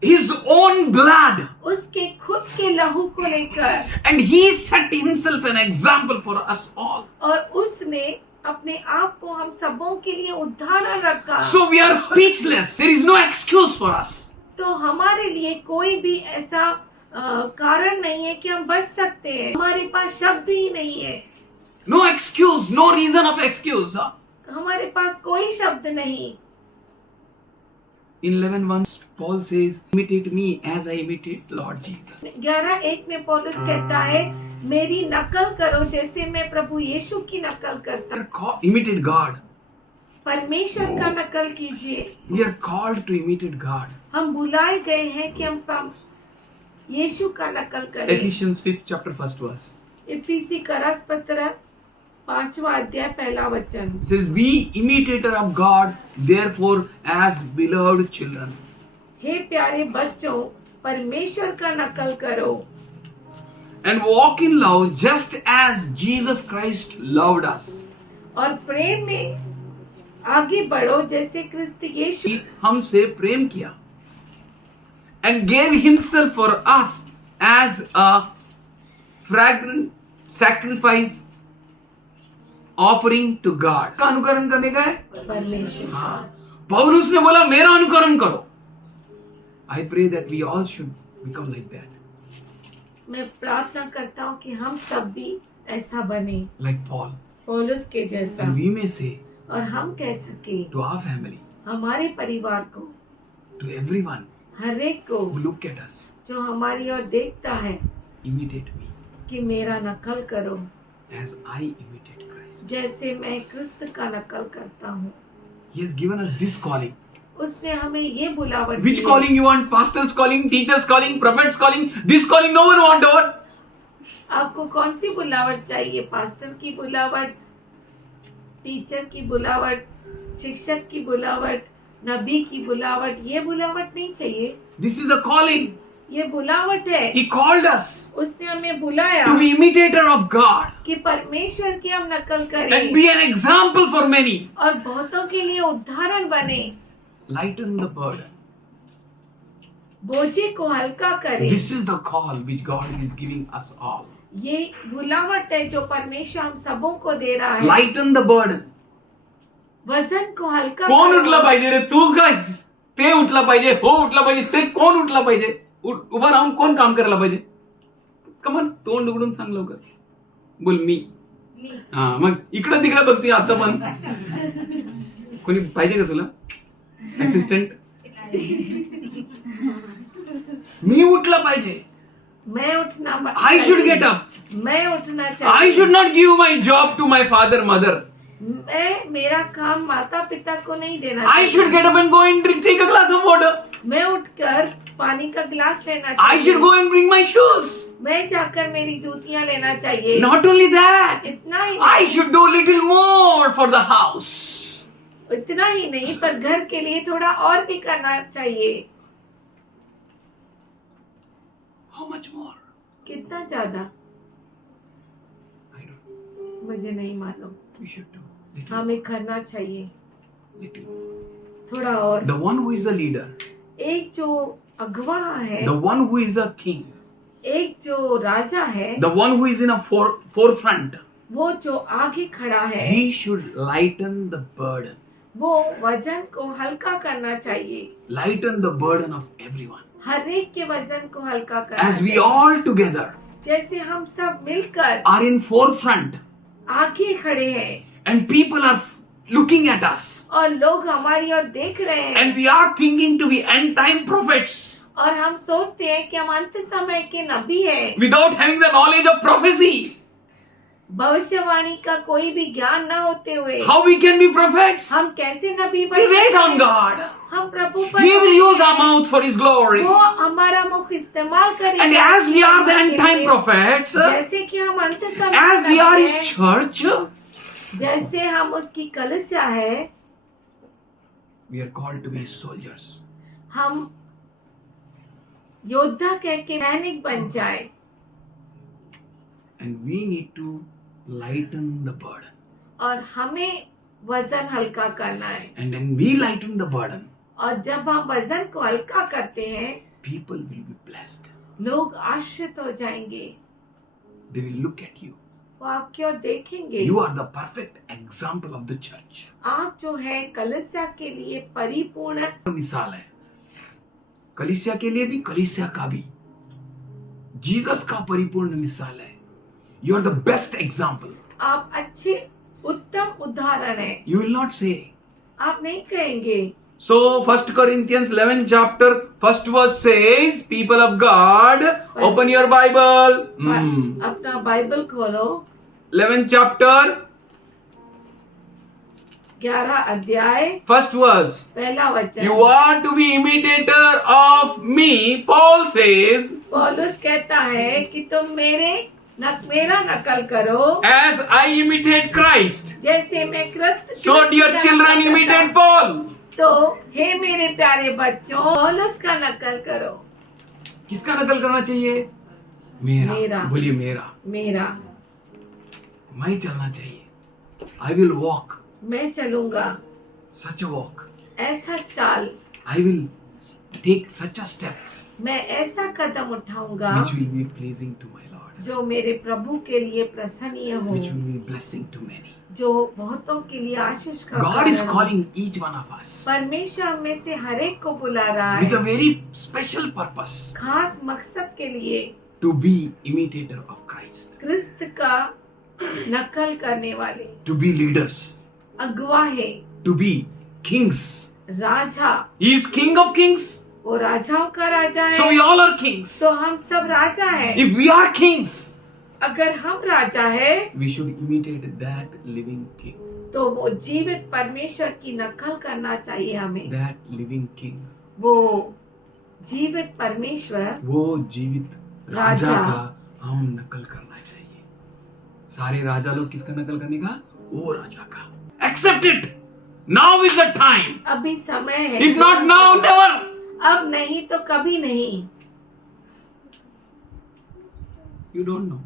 his own blood, उसके खुद के लहू को लेकर, and he set himself an example for us all. और उसने अपने आप को हम सबों के लिए उदाहरण रखा. So we are speechless. There is no excuse for us. तो हमारे लिए कोई भी ऐसा कारण नहीं है कि हम बच सकते हैं. हमारे पास शब्द ही नहीं है. No excuse, no reason of excuse. Huh? हमारे पास कोई शब्द नहीं. In 11:1, Paul says, imitate me as I imitate Lord Jesus. 11:1 में पौलुस कहता है मेरी नकल करो जैसे मैं प्रभु यीशु की नकल करता. Imitate God. परमेश्वर का नकल कीजिए. We are called to imitate God. हम बुलाए गए हैं कि हम यीशु का नकल करें. Ephesians 5th chapter 1st verse. इफिसी का रस पत्र 5वां अध्याय पहला वचन. It says, be imitator of God, therefore as beloved children. हे प्यारे बच्चों परमेश्वर का नकल करो And walk in love just as Jesus Christ loved us. और प्रेम में आगे बढ़ो जैसे क्रिस्त यीशु हमसे प्रेम किया. And gave himself for us as a fragrant sacrifice offering to God. का अनुकरण करने का है. परमेश्वर. पौलुस ने बोला मेरा अनुकरण करो. I pray that we all should become like that. मैं प्रार्थना करता हूँ कि हम सब भी ऐसा बने Like Paul. पौलुस के जैसा. And we may say और हम कह सके to our family, हमारे परिवार को, to everyone हर एक को who look at us, जो हमारी ओर देखता है imitate me कि मेरा नकल करो as I imitate Christ. जैसे मैं क्रिस्त का नकल करता हूँ. He has given us this calling. उसने हमें ये बुलावट Which दी है. calling you want? Pastor's calling, teacher's calling, prophet's calling. This calling no one want. What? आपको कौन सी बुलावट चाहिए? पास्टर की बुलावट, टीचर की बुलावट, शिक्षक की बुलावट, नबी की बुलावट? ये बुलावट नहीं चाहिए. This is a calling. ये बुलावट है. He called us उसने हमें बुलाया to be imitator of God कि परमेश्वर की हम नकल and करें be an example for many. और बहुतों के लिए उदाहरण बने. Lighten the burden. बोझे को हल्का करें. This is the call which God is giving us all. ये बुलावट है जो परमेश्वर हम सबों को दे रहा है. Lighten the burden. वजन को हल्का कोण करो. उठला पाहिजे रे? तू काय? ते उठला पाहिजे, हो उठला पाहिजे, ते कोण उठला पाहिजे? उभा राहून कोण काम करायला पाहिजे? कमन तोंड उघडून सांग लवकर. बोल मी. हा मग इकडे तिकडे बघते आता पण. कोणी पाहिजे का तुला असिस्टंट? मी उठला पाहिजे. मैं उठना I should get up. मैं उठना चाहिए. I should not give my job to my father, mother. मैं मेरा काम माता पिता को नहीं देना I should get up and go and take a glass of water. मैं उठकर पानी का गिलास लेना I चाहिए. should go and bring my shoes. मैं जाकर मेरी जूतियां लेना चाहिए. Not only that, इतना ही I should do little more for the house. इतना ही नहीं पर घर के लिए थोड़ा और भी करना चाहिए। How much more? कितना ज्यादा I don't know. मुझे नहीं मालूम। We should do little, हमें करना चाहिए little. थोड़ा और। The one who is the leader, एक जो अगवा है, the one who is a king, एक जो राजा है, the one who is in a forefront, वो जो आगे खड़ा है, he should lighten the burden. वो वजन को हल्का करना चाहिए। Lighten the burden of everyone. हर एक के वजन को हल्का करना As we चाहिए। all together जैसे हम सब मिलकर are in forefront आगे खड़े हैं and people are looking at us और लोग हमारी ओर देख रहे हैं and we are thinking to be end time prophets और हम सोचते हैं कि हम अंत समय के नबी हैं, without having the knowledge of prophecy. भविष्यवाणी का कोई भी ज्ञान न होते हुए How we can be prophets? हम कैसे नबी We बन wait सकते on हैं? God. हम प्रभु पर He will use our mouth for His glory. वो हमारा मुख इस्तेमाल करेगा। And as we are the end के time लिए, prophets, जैसे कि हम अंत समय as के we are नबी His हैं, church, जैसे हम उसकी कलीसिया है, we are called to be soldiers. हम योद्धा कह के सैनिक बन जाए And we need to lighten the burden. और हमें वजन हल्का करना है। And when we lighten the burden, और जब हम वजन को हल्का करते हैं, people will be blessed. लोग आश्रित हो जाएंगे, They will look at you. वो आपकी ओर देखेंगे। You are the perfect example of the church. आप जो है कलीसिया के लिए परिपूर्ण मिसाल है, कलीसिया के लिए भी, कलीसिया का भी, जीसस का परिपूर्ण मिसाल है. You are the best example. आप अच्छे उत्तम उदाहरण है। You will not say. आप नहीं कहेंगे। So 1 Corinthians 11 chapter 1st verse says, people of God, open your Bible. अपना बाइबल खोलो। 11 chapter 11 अध्याय 1st verse. पहला वचन। You are to be imitator of me, Paul says, पौलुस कहता है कि तुम मेरा नकल करो as I imitate Christ. जैसे मैं क्रिस्त So dear children, imitate Paul. तो हे मेरे प्यारे बच्चों, पौलुस का नकल करो। किसका नकल करना चाहिए? मेरा। बोलिए मेरा। मेरा। मैं चलना चाहिए। I will walk मैं चलूंगा such a walk. ऐसा चाल, I will take such a steps मैं ऐसा कदम उठाऊंगा which will be pleasing to my Lord, जो मेरे प्रभु के लिए प्रसन्नीय हो, which will be blessing to many. जो बहुतों के लिए आशीष का God is कारण हो। calling each one of us परमेश्वर में से हर एक को बुला रहा with a है very special purpose खास मकसद के लिए, to be imitator of Christ, क्रिस्त का नकल करने वाले, to be leaders, अगवा है, to be kings. Raja. He is King of kings. वो राजाओं का राजा So we है, all are kings. तो हम सब राजा हैं। If we are kings, अगर हम राजा है we should imitate that living king. तो वो जीवित परमेश्वर की नकल करना चाहिए हमें। That living king. वो जीवित परमेश्वर, वो जीवित राजा राजा। का हम नकल करना चाहिए। सारे राजा लोग किसका नकल करने का? वो राजा का। Accept it. Now is the time. अभी समय है। If not now, never. अब नहीं तो कभी नहीं। You don't know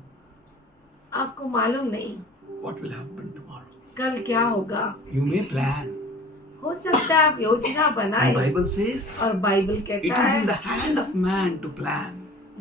आपको मालूम नहीं what will happen tomorrow. कल क्या होगा। You may plan. हो सकता है आप योजना The बनाए, Bible says और बाइबल it कहता is in the है hand of man to plan,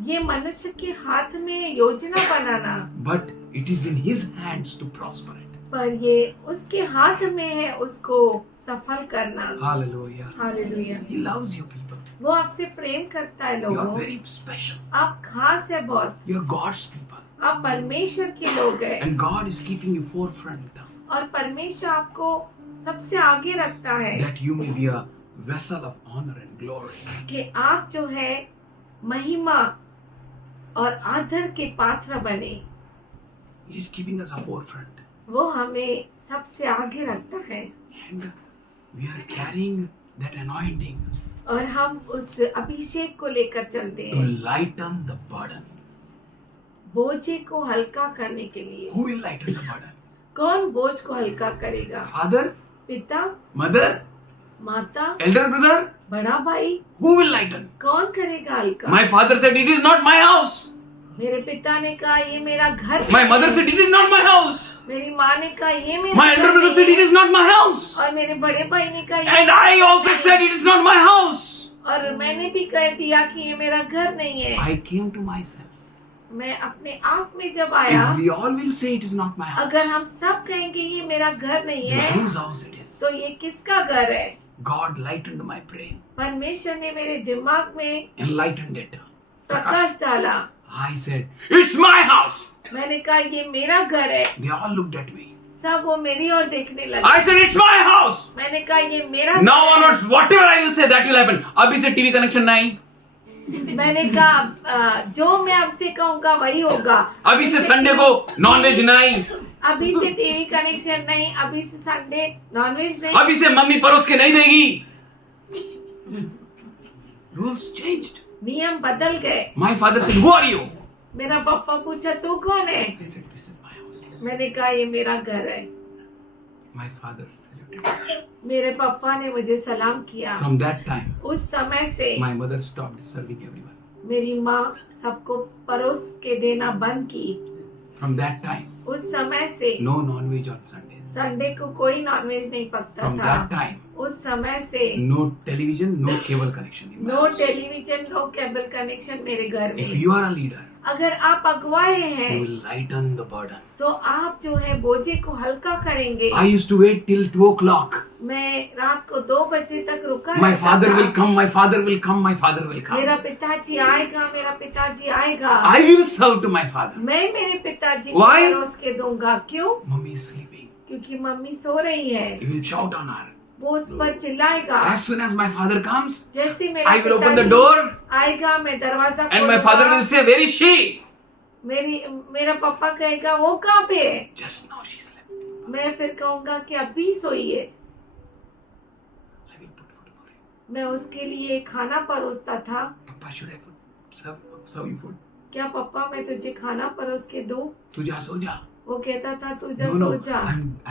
ये मनुष्य के हाथ में योजना बनाना, but it is in his hands to prosper it. पर ये उसके हाथ में है उसको सफल करना। Hallelujah. Hallelujah. He loves you people. वो आपसे प्रेम करता है You are लोगों। very special. आप खास है बहुत, You are God's people. आप परमेश्वर के लोग हैं And God is keeping you forefront और परमेश्वर आपको सबसे आगे रखता है that you may be a vessel of honor and glory. कि आप जो है महिमा और आदर के पात्र बने। He is keeping us a forefront. वो हमें सबसे आगे रखता है And we are carrying that anointing और हम उस अभिषेक को लेकर चलते to हैं lighten the burden. बोझे को हल्का करने के लिए। Who will lighten the burden? कौन बोझ को हल्का करेगा? Father पिता, mother, माता, elder brother. बड़ा भाई, Who will lighten? कौन करेगा हल्का? My father said, "It is not my house." मेरे पिता ने कहा ये मेरा घर My नहीं mother है। said, "It is not my house." मेरी माँ ने कहा ये मेरा My elder घर brother नहीं said, "It है। is not my house." और मेरे बड़े भाई ने कहा ये And मेरा I घर also नहीं है। said, "It is not my house." और मैंने भी कह दिया कि ये मेरा घर नहीं है। I came to myself. मैं अपने आप में जब आया, If we all will say it is not my house, अगर हम सब कहेंगे ये मेरा घर नहीं then है, whose house it is? तो ये किसका घर है? God lightened my brain, परमेश्वर ने मेरे दिमाग में enlightened it. प्रकाश डाला। I said, "It's my house." मैंने कहा ये मेरा घर है। They all looked at me. सब वो मेरी ओर देखने लगे। I said, "It's my house." मैंने कहा ये मेरा Now घर है। onwards, whatever I will say, that will happen. अभी से टीवी कनेक्शन नहीं, मैंने कहा जो मैं आपसे कहूँगा वही होगा। अभी से संडे को नॉनवेज नहीं, अभी से टीवी कनेक्शन नहीं, अभी से संडे नॉनवेज नहीं। अभी से मम्मी परोस के नहीं देगी. Rules changed. नियम बदल गए। My father said, "Who are you?" मेरा पापा पूछा तू कौन है? I said, "This is my house." मैंने कहा ये मेरा घर है। My father saluted. मेरे पापा ने मुझे सलाम किया। From that time, उस समय से my mother stopped serving everyone. मेरी माँ सबको परोस के देना बंद की। From that time, उस समय से no non-veg on Sundays. Sunday को कोई नॉनवेज नहीं पकता From that था। time, उस समय से no television, no cable connection. in my no house. Television, no cable connection मेरे घर If में। you are a leader, अगर आप अगुवाए you हैं will lighten the burden. तो आप जो है बोझे को हल्का करेंगे। I used to wait till 2 o'clock. मैं रात को 2 बजे तक रुका My रहता father था। will come, my father will come, my father will मेरा come. पिताजी आएगा, मेरा पिताजी आएगा। I will serve to my father. मैं मेरे पिताजी को Why? परोस के दूंगा। क्यों? Mommy is sleeping. क्योंकि मम्मी सो रही है। He will shout on her. वो उस पर चिल्लाएगा। As soon as my father comes, जैसे मेरा I will open the पिताजी door आएगा, मैं दरवाजा and my खोलूंगा। father will say, "Where is she?" मेरा पापा कहेगा वो कहाँ पे है? Just now she slept. मैं फिर कहूंगा कि अभी सोई है। I will put food for you. मैं उसके लिए खाना परोसता था। Papa, should I serve you food? क्या पापा मैं तुझे खाना परोस के दूं? तू जा, सो जा. वो कहता था तू जा No, सो जा।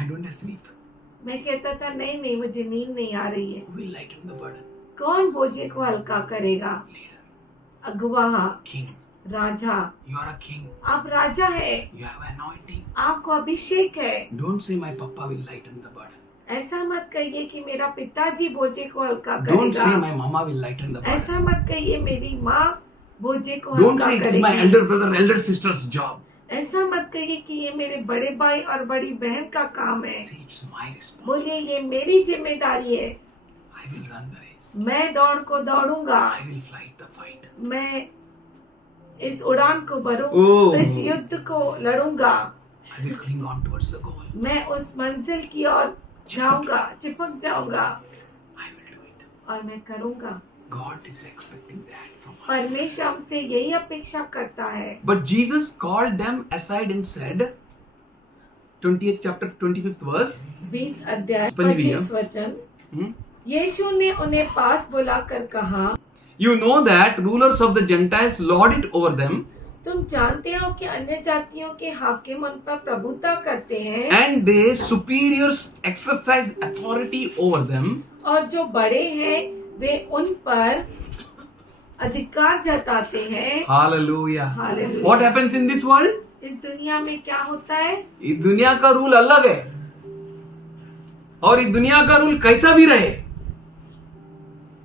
I don't have sleep. मैं कहता था नहीं नहीं मुझे नींद नहीं आ रही है। Who will lighten the burden? कौन बोझे को हल्का करेगा? Leader, अगुवा, king. Raja. You are a king. आप राजा है, You have anointing. आपको अभिषेक है। Don't say my papa will lighten the burden. ऐसा मत कहिए कि मेरा पिताजी बोझे को हल्का Don't say करेगा। my mama will lighten the burden. ऐसा मत कहिए मेरी माँ बोझे को Don't हल्का say it is my करेगी। elder brother, elder sister's job. ऐसा मत कहिए कि ये मेरे बड़े भाई और बड़ी बहन का काम है। Say it's my responsibility. बोलिए ये मेरी जिम्मेदारी है। I will run the race. मैं दौड़ को दौड़ूंगा। I will fight the fight. मैं इस उड़ान को भरूं, ओह। इस युद्ध को लड़ूंगा। I will cling on towards the goal. मैं उस मंजिल की ओर जाऊंगा, चिपक जाऊंगा I will do it. और मैं करूंगा। God is expecting that from us. परमेश्वर हमसे यही अपेक्षा करता है। But Jesus called them aside and said, 20th chapter, 25th verse. 20 अध्याय पंद्रहवीं 25 वचन। Hmm? यीशु ने उन्हें पास बुलाकर कहा, You know that rulers of the Gentiles lord it over them, तुम जानते हो कि अन्य जातियों के हाकिम उन पर प्रभुता करते हैं and their superiors exercise authority over them. और जो बड़े हैं वे उन पर अधिकार जताते हैं। Hallelujah. Hallelujah. What happens in this world? इस दुनिया में क्या होता है? इस दुनिया का रूल अलग है और इस दुनिया का रूल कैसा भी रहे,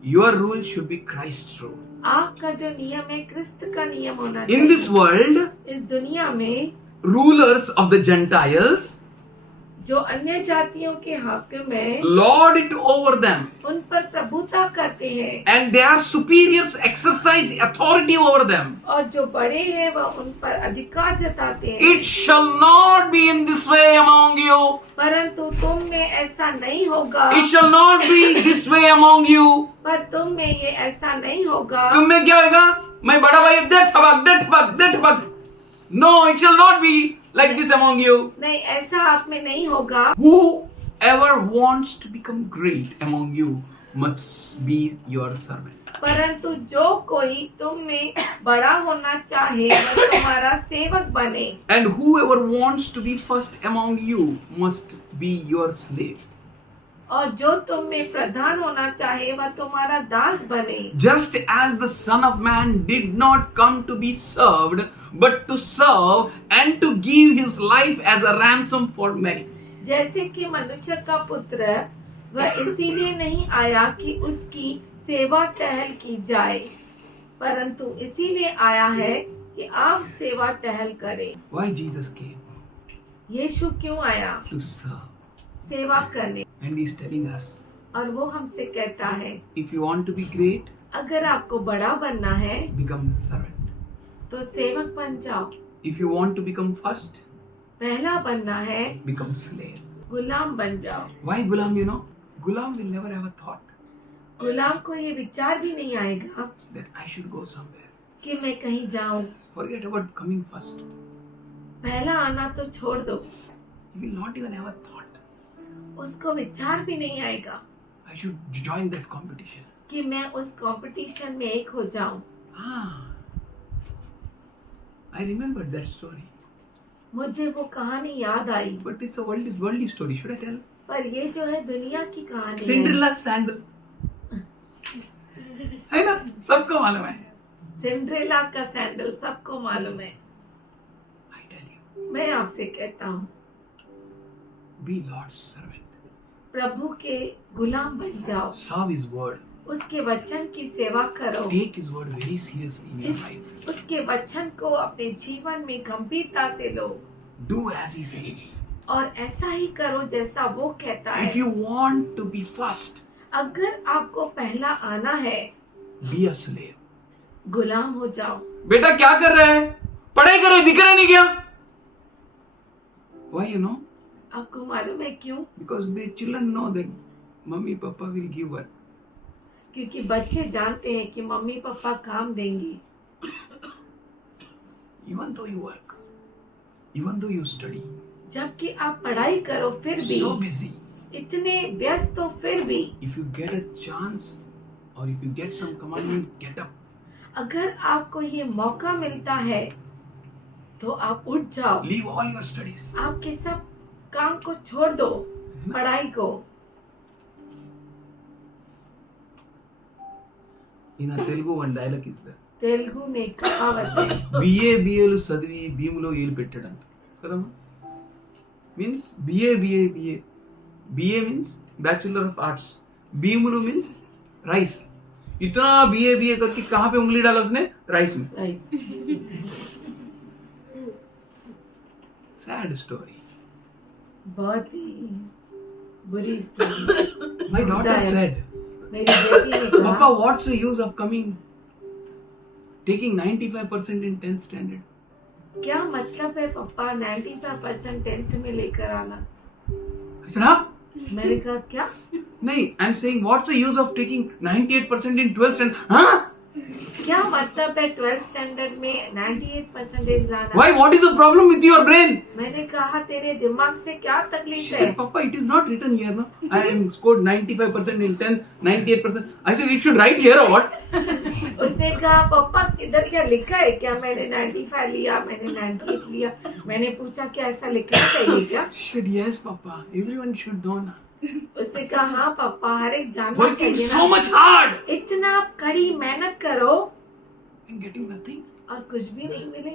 your rule should be Christ's rule. आपका जो नियम है क्रिस्त का नियम होना In this चाहिए। world, इस दुनिया में rulers of the Gentiles जो अन्य जातियों के हाकिम है lord it over them, उन पर प्रभुता करते हैं and their superiors exercise authority over them. और जो बड़े हैं वह उन पर अधिकार जताते हैं। It shall not be in this way among you. परंतु तुम में ऐसा नहीं होगा। It shall not be this way among you. पर तुम में ये ऐसा नहीं होगा। तुम में क्या होगा? मैं बड़ा भाई दे ठबक दे ठबक दे ठबक. No, it shall not be like this among you. नहीं, ऐसा आप में नहीं होगा। Whoever wants to become great among you must be your servant. परंतु जो कोई तुम में बड़ा होना चाहे वह तुम्हारा सेवक बने। And whoever wants to be first among you must be your slave. और जो तुम में प्रधान होना चाहे वह तुम्हारा दास बने। Just as the Son of Man did not come to be served, but to serve and to give his life as a ransom for many. जैसे कि मनुष्य का पुत्र वह इसीलिए नहीं आया कि उसकी सेवा टहल की जाए, परंतु इसीलिए आया है कि आप सेवा टहल करें। Why Jesus came? यीशु क्यों आया? To serve. सेवा करने। And he's telling us, और वो हमसे कहता है, if you want to be great, अगर आपको बड़ा बनना है become servant. तो सेवक बन जाओ। If you want to become first, पहला बनना है become slave. गुलाम बन जाओ। Why gulam, you know? Gulam will never have a thought गुलाम को ये विचार भी नहीं आएगा that I should go somewhere. कि मैं कहीं जाऊं। Forget about coming first. पहला आना तो छोड़ दो, He will not even have a thought. उसको विचार भी नहीं आएगा I should join that competition. कि मैं उस कंपटीशन में एक हो जाऊं। I remembered that story. मुझे वो कहानी याद आई, But it's a worldly story. Should I tell? पर ये जो है दुनिया की कहानी है। Cinderella sandal. है ना? सबको मालूम है. सिंड्रेला का सैंडल सबको मालूम है। I tell you, मैं आपसे कहता हूँ, be Lord's servant. प्रभु के गुलाम बन जाओ, Serve His word. उसके वचन की सेवा करो, Take His word very seriously in your life. उसके वचन को अपने जीवन में गंभीरता से लो Do as He says. और ऐसा ही करो जैसा वो कहता If है। you want to be first, अगर आपको पहला आना है, be a slave. गुलाम हो जाओ। बेटा क्या कर रहे हैं? पढ़ाई कर रहे, दिख रहा नहीं क्या? Why you know? आपको मालूम है क्यों? Because the children know that mummy papa will give work. क्योंकि बच्चे जानते हैं कि मम्मी पापा काम देंगी। Even though you work, even though you study, जबकि आप पढ़ाई करो फिर भी, so busy. इतने व्यस्त हो फिर भी, If you get a chance or if you get some commandment, get up. अगर आपको ये मौका मिलता है तो आप उठ जाओ, Leave all your studies. आपके सब काम को छोड़ दो, पढ़ाई को। In a Telugu, one dialogue is there. Telugu में एक कहावत है, BA BL చదివి భీములో ఏలు పెట్టాడంట కదమ్మా. Means BA BA means bachelor of arts, भीमुलू means राइस. इतना BA करके कहाँ पे उंगली डाला उसने? राइस में. राइस। Sad story. बहुत ही बुरी स्टोरी। My daughter said, मेरी बेटी ने Papa, कहा, what's the use of taking 95% in 10th standard? क्या मतलब है पापा 95% 10th में लेकर आना? I said, हाँ? मैंने कहा क्या? नहीं, I'm saying what's the use of taking 98% in 12th standard? हाँ? क्या मतलब है 12th स्टैंडर्ड में 98% लाना? Why? What is the problem with your brain? मैंने कहा तेरे दिमाग से क्या तकलीफ She है? said, Papa, it is not written here, no? I am scored 95% in 10th, 98%. I said, it should write here or what? उसने कहा पापा इधर क्या लिखा है क्या? मैंने 95 लिया, मैंने 98 लिया। मैंने पूछा क्या ऐसा लिखना चाहिए क्या? She said, yes, Papa. Everyone should know ना. उसने कहा हाँ पापा, हर एक जानना Working चाहिए so ना। much hard इतना आप कड़ी मेहनत करो and getting nothing. और कुछ भी नहीं मिले।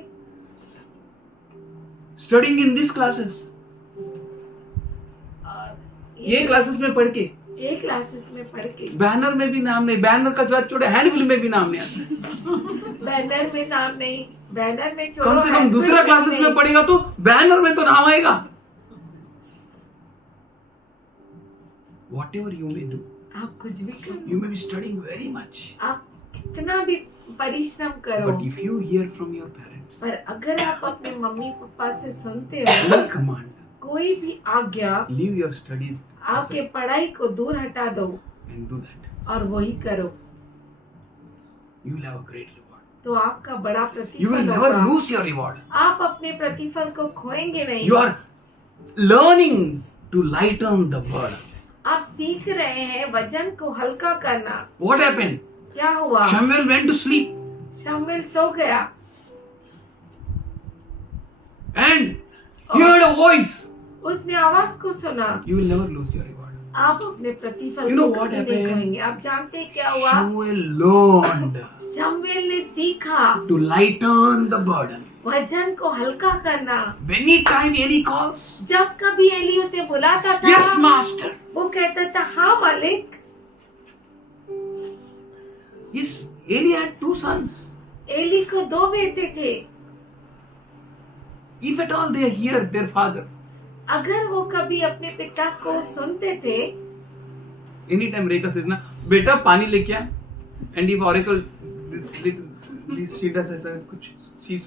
Studying in these classes. और ये क्लासेस में पढ़ के ये क्लासेस में पढ़ के बैनर में भी नाम नहीं, बैनर का जो छोड़े हैंडबिल में भी नाम नहीं आता. बैनर में नाम नहीं, बैनर में छोड़ो, कम से कम हैंडबिल दूसरा में क्लासेस में नहीं। पढ़ेगा तो बैनर में तो नाम आएगा. Whatever you may do, आप कुछ भी करो, you may be studying very much. आप कितना भी परिश्रम करो, But if you hear from your parents, पर अगर आप अपने मम्मी पापा से सुनते any हो command, कोई भी आज्ञा, leave your studies आपके पढ़ाई को दूर हटा दो and do that. और वही करो, You will have a great reward. तो आपका बड़ा You will प्रतिफल never होगा। lose your reward. आप अपने प्रतिफल को खोएंगे नहीं। You are learning to lighten the burden. आप सीख रहे हैं वजन को हल्का करना। What happened? क्या हुआ? Samuel went to sleep शमूएल सो गया and he heard a voice. उसने आवाज को सुना। You will never lose your reward. आप अपने प्रतिफल You know को what कभी नहीं happened? खाएंगे। आप जानते हैं क्या हुआ? Samuel learned शमूएल ने सीखा to lighten the burden. वजन को हल्का करना। Anytime Eli calls, जब कभी एली उसे बुलाता था, yes, master. वो कहता था हाँ मालिक। Eli had 2 sons. एली को 2 बेटे थे। If at all they hear their father, अगर वो कभी अपने पिता को सुनते थे, anytime Rekha says ना, बेटा पानी लेके आ, and if Oracle this she does ऐसा कुछ, she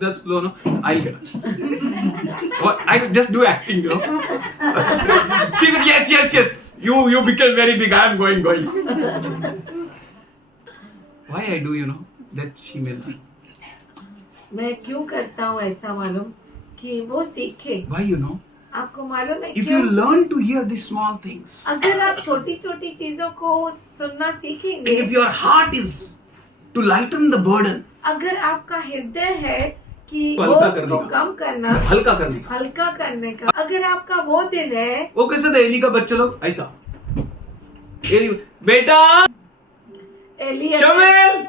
does slow, no, I'll get it. What, I just do acting, you know. She said yes. You became very big. I am going. Why I do, you know, that she may learn. मैं क्यों करता हूँ ऐसा मालूम कि वो सीखे। Why, you know? आपको मालूम है If क्यों? you learn to hear these small things, अगर आप छोटी छोटी चीजों को सुनना and सीखेंगे, if your heart is to lighten the burden, अगर आपका हृदय है कि हल्का बोझ करने को का। कम करना, हल्का करने का। हल्का करने का, अगर आपका वो दिल है, वो कैसे था एली का बच्चा लोग ऐसा, एली बेटा एली शमूएल,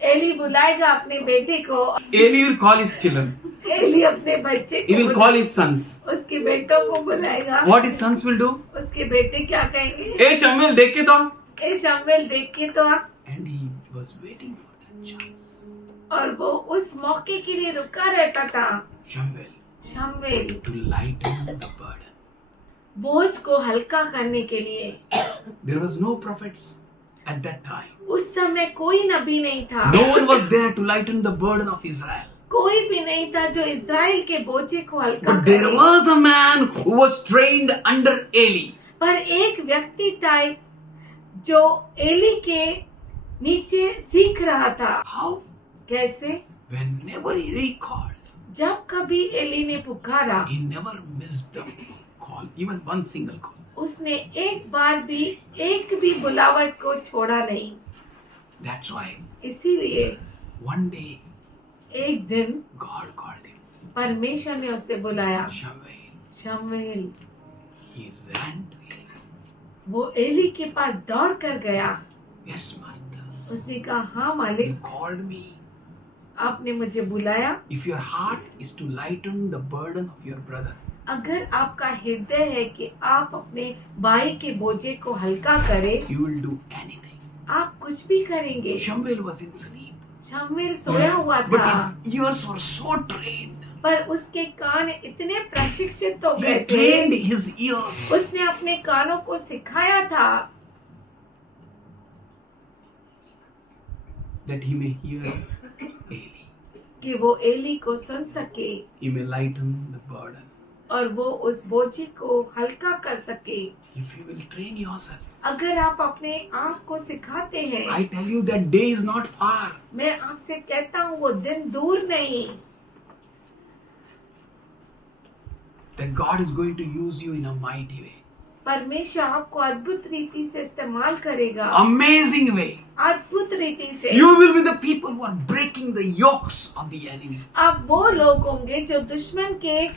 एली बुलाएगा अपने बेटे को, Eli will call his children, Eli अपने बच्चे he will को call his sons. उसके बेटों को बुलाएगा। What his sons will do? उसके बेटे क्या कहेंगे? ए शमूएल देख के तो, ए शमूएल देख के तो आ। and he was waiting for that chance. और वो उस मौके के लिए रुका रहता था। शमूएल शमूएल to lighten the burden. बोझ को हल्का करने के लिए। There was no prophets at that time. उस समय कोई नबी नहीं था, No one was there to lighten the burden of Israel. कोई भी नहीं था जो इज़राइल के बोझे को हल्का But there करे। was a man who was trained under Eli. पर एक व्यक्ति था जो एली के नीचे सीख रहा था। How? कैसे? Whenever he called, जब कभी एली ने पुकारा, he never missed a call, even one single call. उसने एक बार भी एक भी बुलावट को छोड़ा नहीं। That's why इसीलिए one day एक दिन God called him. परमेश्वर ने उससे बुलाया, Shamuel. शमूएल। He ran to him. वो एली के पास दौड़ कर गया। Yes, master. उसने कहा हाँ You मालिक, called me. आपने मुझे बुलाया। If your heart is to lighten the burden of your brother, अगर आपका हृदय है कि आप अपने भाई के बोझे को हल्का करें, you will do anything. आप कुछ भी करेंगे। Shamuel was in sleep, शमूएल सोया हुआ but था, his ears were so trained. पर उसके कान इतने प्रशिक्षित हो He गए trained थे, his ears उसने अपने कानों को सिखाया था that he may hear Eli. कि वो एली को सुन सके He may lighten the burden. और वो उस बोझे को हल्का कर सके। If you will train yourself, अगर आप अपने आप को सिखाते हैं, I tell you that day is not far. मैं आपसे कहता हूँ वो दिन दूर नहीं, That God is going to use you in a mighty way. परमेश्वर आपको अद्भुत रीति से इस्तेमाल करेगा। Amazing way. अद्भुत रीति से You will be the people who are breaking the yokes of the enemy. आप वो लोग होंगे जो दुश्मन के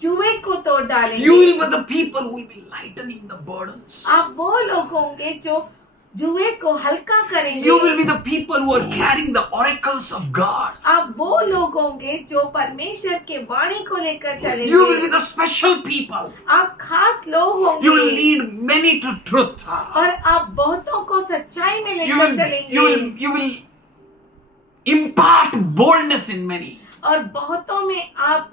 जुए को तोड़ डालेंगे। You will be the people who will be lightening the burdens. आप वो लोग होंगे जो जुए को हल्का करेंगे। You will be the people who are carrying the oracles of God. आप वो लोग होंगे जो परमेश्वर के वाणी को लेकर चलेंगे। You will be the special people. आप खास लोग होंगे। You will lead many to truth. और आप बहुतों को सच्चाई में You लेकर will, चलेंगे। you will impart boldness in many. और बहुतों में आप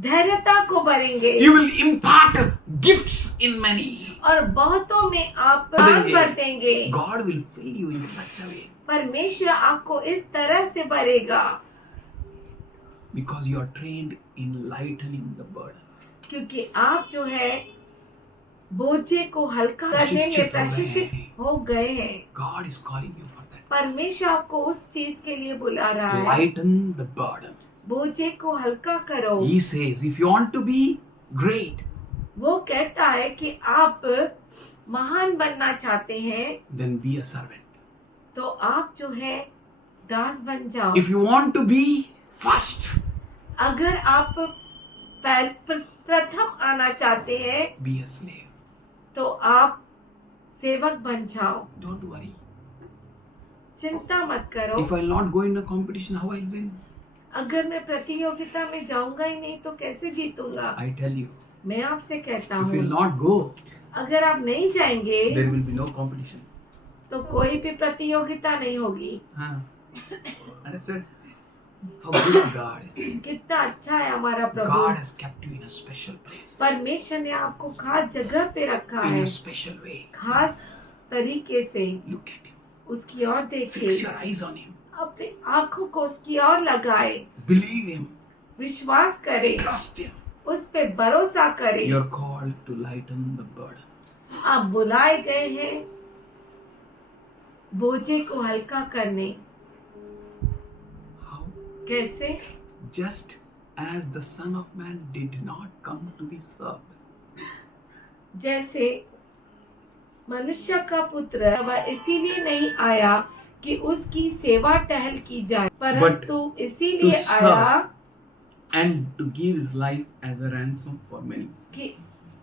धैर्यता को भरेंगे। You will impart gifts in many. और बहुतों में आप दान भर देंगे। God will fill you in such a way परमेश्वर आपको इस तरह से भरेगा because you are trained in lightening the burden. क्योंकि आप जो है बोझे को हल्का करने में प्रशिक्षित हो गए हैं। God is calling you for that. परमेश्वर आपको उस चीज के लिए बुला रहा है। Lighten the burden. बोझे को हल्का करो। He says, if you want to be great, वो कहता है कि आप महान बनना चाहते हैं then be a servant. तो आप जो है दास बन जाओ। If you want to be first, अगर आप प्रथम आना चाहते हैं be a slave. तो आप सेवक बन जाओ। Don't worry. चिंता मत करो। If I'll not go in a competition, how I'll win? अगर मैं प्रतियोगिता में जाऊंगा ही नहीं तो कैसे जीतूंगा? I tell you, मैं आपसे कहता if हूँ, you'll not go, अगर आप नहीं जाएंगे there will be no competition. तो कोई भी प्रतियोगिता नहीं होगी। Huh? Understood? How good God is. कितना अच्छा है हमारा प्रभु। God has kept you in a special place. परमेश्वर ने आपको खास जगह पे रखा In है, a special way. खास तरीके से। Look at him. उसकी ओर Fix देखिए, your eyes on him. अपनी आंखों को उसकी ओर लगाए, Believe him. विश्वास करें, Trust him. उस पे भरोसा करें। You're called to lighten the burden. आप बुलाए गए हैं बोझे को हल्का करने। How? कैसे? Just as the Son of Man did not come to be served. जैसे मनुष्य का पुत्र वह इसीलिए नहीं आया कि उसकी सेवा टहल की जाए, परंतु इसीलिए to serve. आया And to give his life as a ransom for many. कि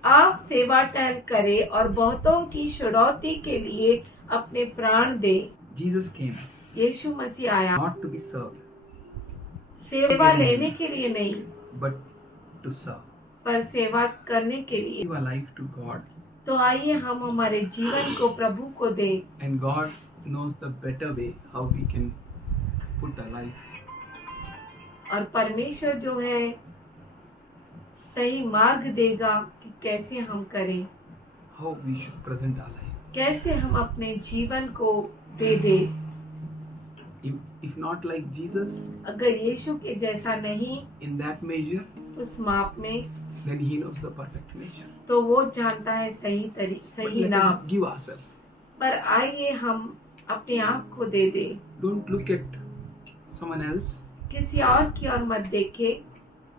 आप सेवा टहल करें और बहुतों की छुड़ौती के लिए अपने प्राण दे। Jesus came यीशु मसीह आया not to be served, सेवा लेने के लिए नहीं, but to serve. पर सेवा करने के लिए। Give a life to God. तो आइए हम हमारे जीवन को प्रभु को दे, And God knows the better way how we can put a life. और परमेश्वर जो है सही मार्ग देगा कि कैसे हम करें, How we should present our life. कैसे हम अपने जीवन को दे दे। If not like Jesus अगर यीशु के जैसा नहीं in that measure, उस माप में, then He knows the perfect measure. तो वो जानता है सही But सही let नाप। us give ourselves. पर आइए हम अपने आप को दे दे, Don't look at someone else. किसी और की ओर मत देखे,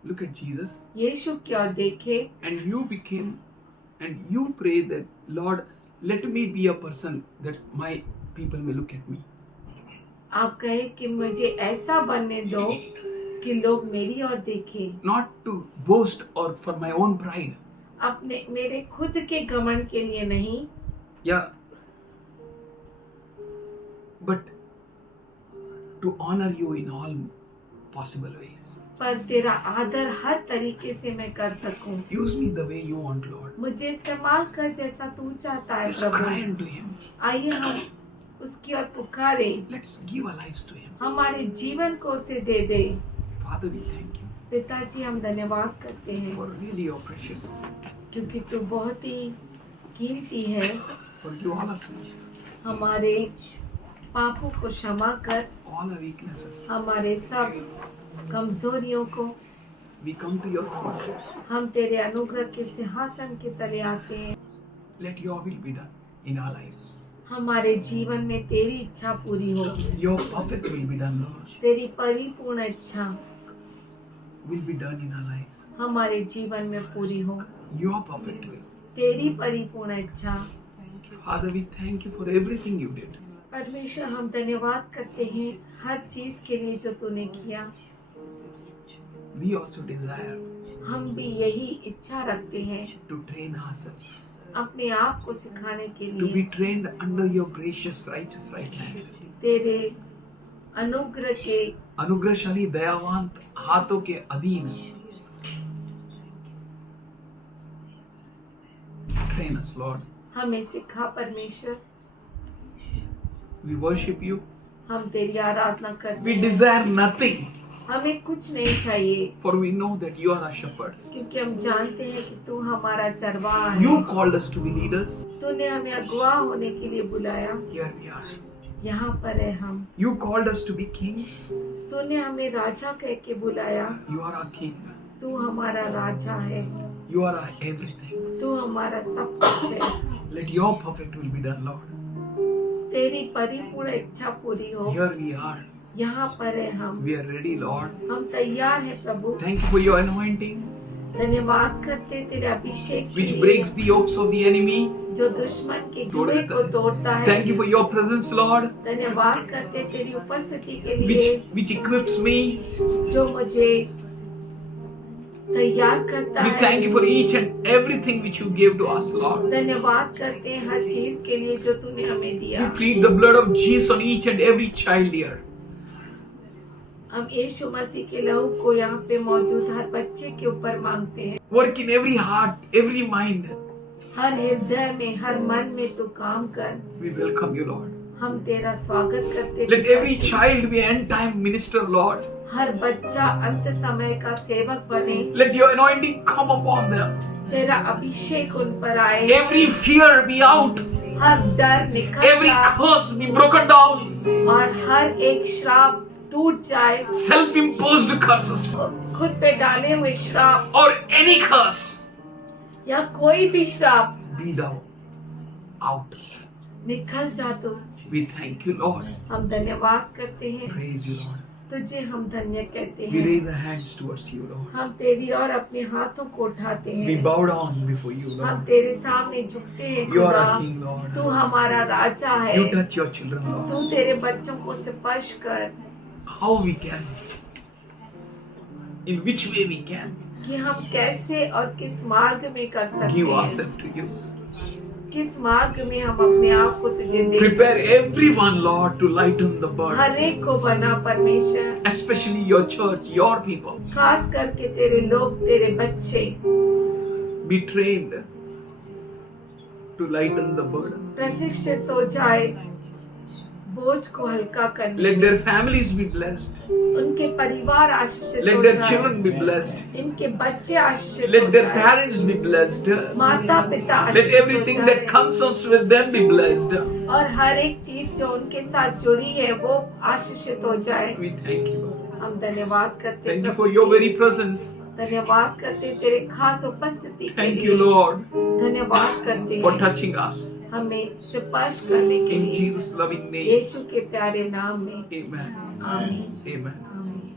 Look at Jesus. यीशु की ओर देखे। And you became, and you pray that, Lord, let me be a person that my people may look at me. आप कहे कि मुझे ऐसा बनने दो कि लोग मेरी ओर देखें, Not to boast or for my own pride. अपने मेरे खुद के घमंड के लिए नहीं, Yeah. But to honor you in all possible ways. पर तेरा आदर हर तरीके से मैं कर सकूं। Use me the way you want, Lord. मुझे इस्तेमाल कर जैसा तू चाहता है Let's cry Prabhu. unto Him. आइए हम उसकी ओर पुकारे, Let's give our lives to Him. हमारे जीवन को उसे दे दे। Father, we thank you पिताजी हम धन्यवाद करते हैं for really your precious. क्योंकि तू बहुत ही कीमती है। Forgive all our sins, हमारे पापों को क्षमा कर, all our weaknesses. हमारे सब कमजोरियों को। We come to your throne. हम तेरे अनुग्रह के सिंहासन के तले आते हैं। Let your will be done in our lives. हमारे जीवन में तेरी इच्छा पूरी हो, Your perfect will be done, Lord. तेरी परिपूर्ण इच्छा Will be done in our lives. हमारे जीवन में पूरी हो, Your perfect will. तेरी परिपूर्ण इच्छा। Father, we thank you for everything you did. परमेश्वर हम धन्यवाद करते हैं हर चीज के लिए जो तूने किया। We also desire हम भी यही इच्छा रखते हैं to train ourselves, अपने आप को सिखाने के to be लिए trained under your gracious, righteous right hand. तेरे अनुग्रह के अनुग्रहशाली दयावान हाथों के अधीन train us, Lord. हमें सिखा परमेश्वर। We worship you. हम तेरी आराधना करते We हैं। desire nothing, हमें कुछ नहीं चाहिए for we know that you are our shepherd. क्योंकि हम जानते हैं कि तू हमारा चरवाहा है। You called us to be leaders. तूने हमें अगुवा होने के लिए बुलाया। Here we are. यहाँ पर है हम। You called us to be kings. तूने हमें राजा कह के बुलाया। You are our king. तू हमारा राजा है, You are our everything. तू हमारा सब कुछ है। Let your perfect will be done, Lord. तेरी परिपूर्ण इच्छा पूरी हो। Here we are. यहाँ पर है हम। We are ready, Lord. हम तैयार हैं प्रभु। Thank you for your anointing, धन्यवाद करते तेरे अभिषेक के which लिए, breaks the yokes of the enemy. जो दुश्मन के जुए को तोड़ता है। Thank you for your presence, Lord, धन्यवाद करते तेरी उपस्थिति के लिए, which equips me, जो मुझे तैयार करता We है। thank you for each and everything which you gave to us, Lord. धन्यवाद करते हैं हर चीज के लिए जो तूने हमें We दिया। plead the blood of Jesus on each and every child here. हम यीशु मसीह के लहू को यहाँ पे मौजूद हर बच्चे के ऊपर मांगते हैं। Work in every heart, every mind. हर हृदय में, हर मन में तू काम कर। We welcome you, Lord. हम तेरा स्वागत करते हैं। Let every child be end time minister, Lord. हर बच्चा अंत समय का सेवक बने। Let your anointing come upon them. तेरा अभिषेक उन पर आए। Every fear be out. हर डर निकल Every जाए curse be broken down. और हर एक श्राप टूट जाए। Self-imposed curses खुद पे डाले हुए श्राप or any curse या कोई भी श्राप be thou out. निकल जा तो। We thank you, Lord. हम धन्यवाद करते हैं। Praise you, Lord. तुझे हम धन्य कहते We हैं। raise our hands towards you, Lord. हम तेरी और अपने हाथों को उठाते We हैं। bow down before you, हम Lord. तेरे सामने झुकते हैं You are खुदा। our King, Lord. तू हमारा राजा है। You touch your children, Lord. तू तेरे बच्चों को स्पर्श कर How we can, in which way we can कि हम कैसे और किस मार्ग में कर सकते give हैं। ourselves to you. किस मार्ग में हम अपने आप को तुझे दे Prepare सकते हैं। everyone, Lord, to lighten the burden. हर एक को बना परमेश्वर, Especially your church, your people. खास करके तेरे लोग, तेरे बच्चे Be trained to lighten the burden. प्रशिक्षित हो जाए बोझ को हल्का करने। Let their families be blessed. उनके परिवार आशीषित Let हो their जाए। children be blessed. इनके बच्चे आशीषित हो Let their जाए। parents be blessed. माता पिता Let आशीषित हो everything जाए। that concerns with them be blessed. और हर एक चीज जो उनके साथ जुड़ी है वो आशीषित हो जाए। We thank you, Lord. हम धन्यवाद करते Thank you हैं for your very presence. धन्यवाद करते हैं तेरे खास उपस्थिति के Thank लिए। you, Lord, धन्यवाद करते for हैं touching us. हमें स्पर्श करने के In लिए। Jesus' loving name. यीशु के प्यारे नाम में Amen. आमीन। Amen.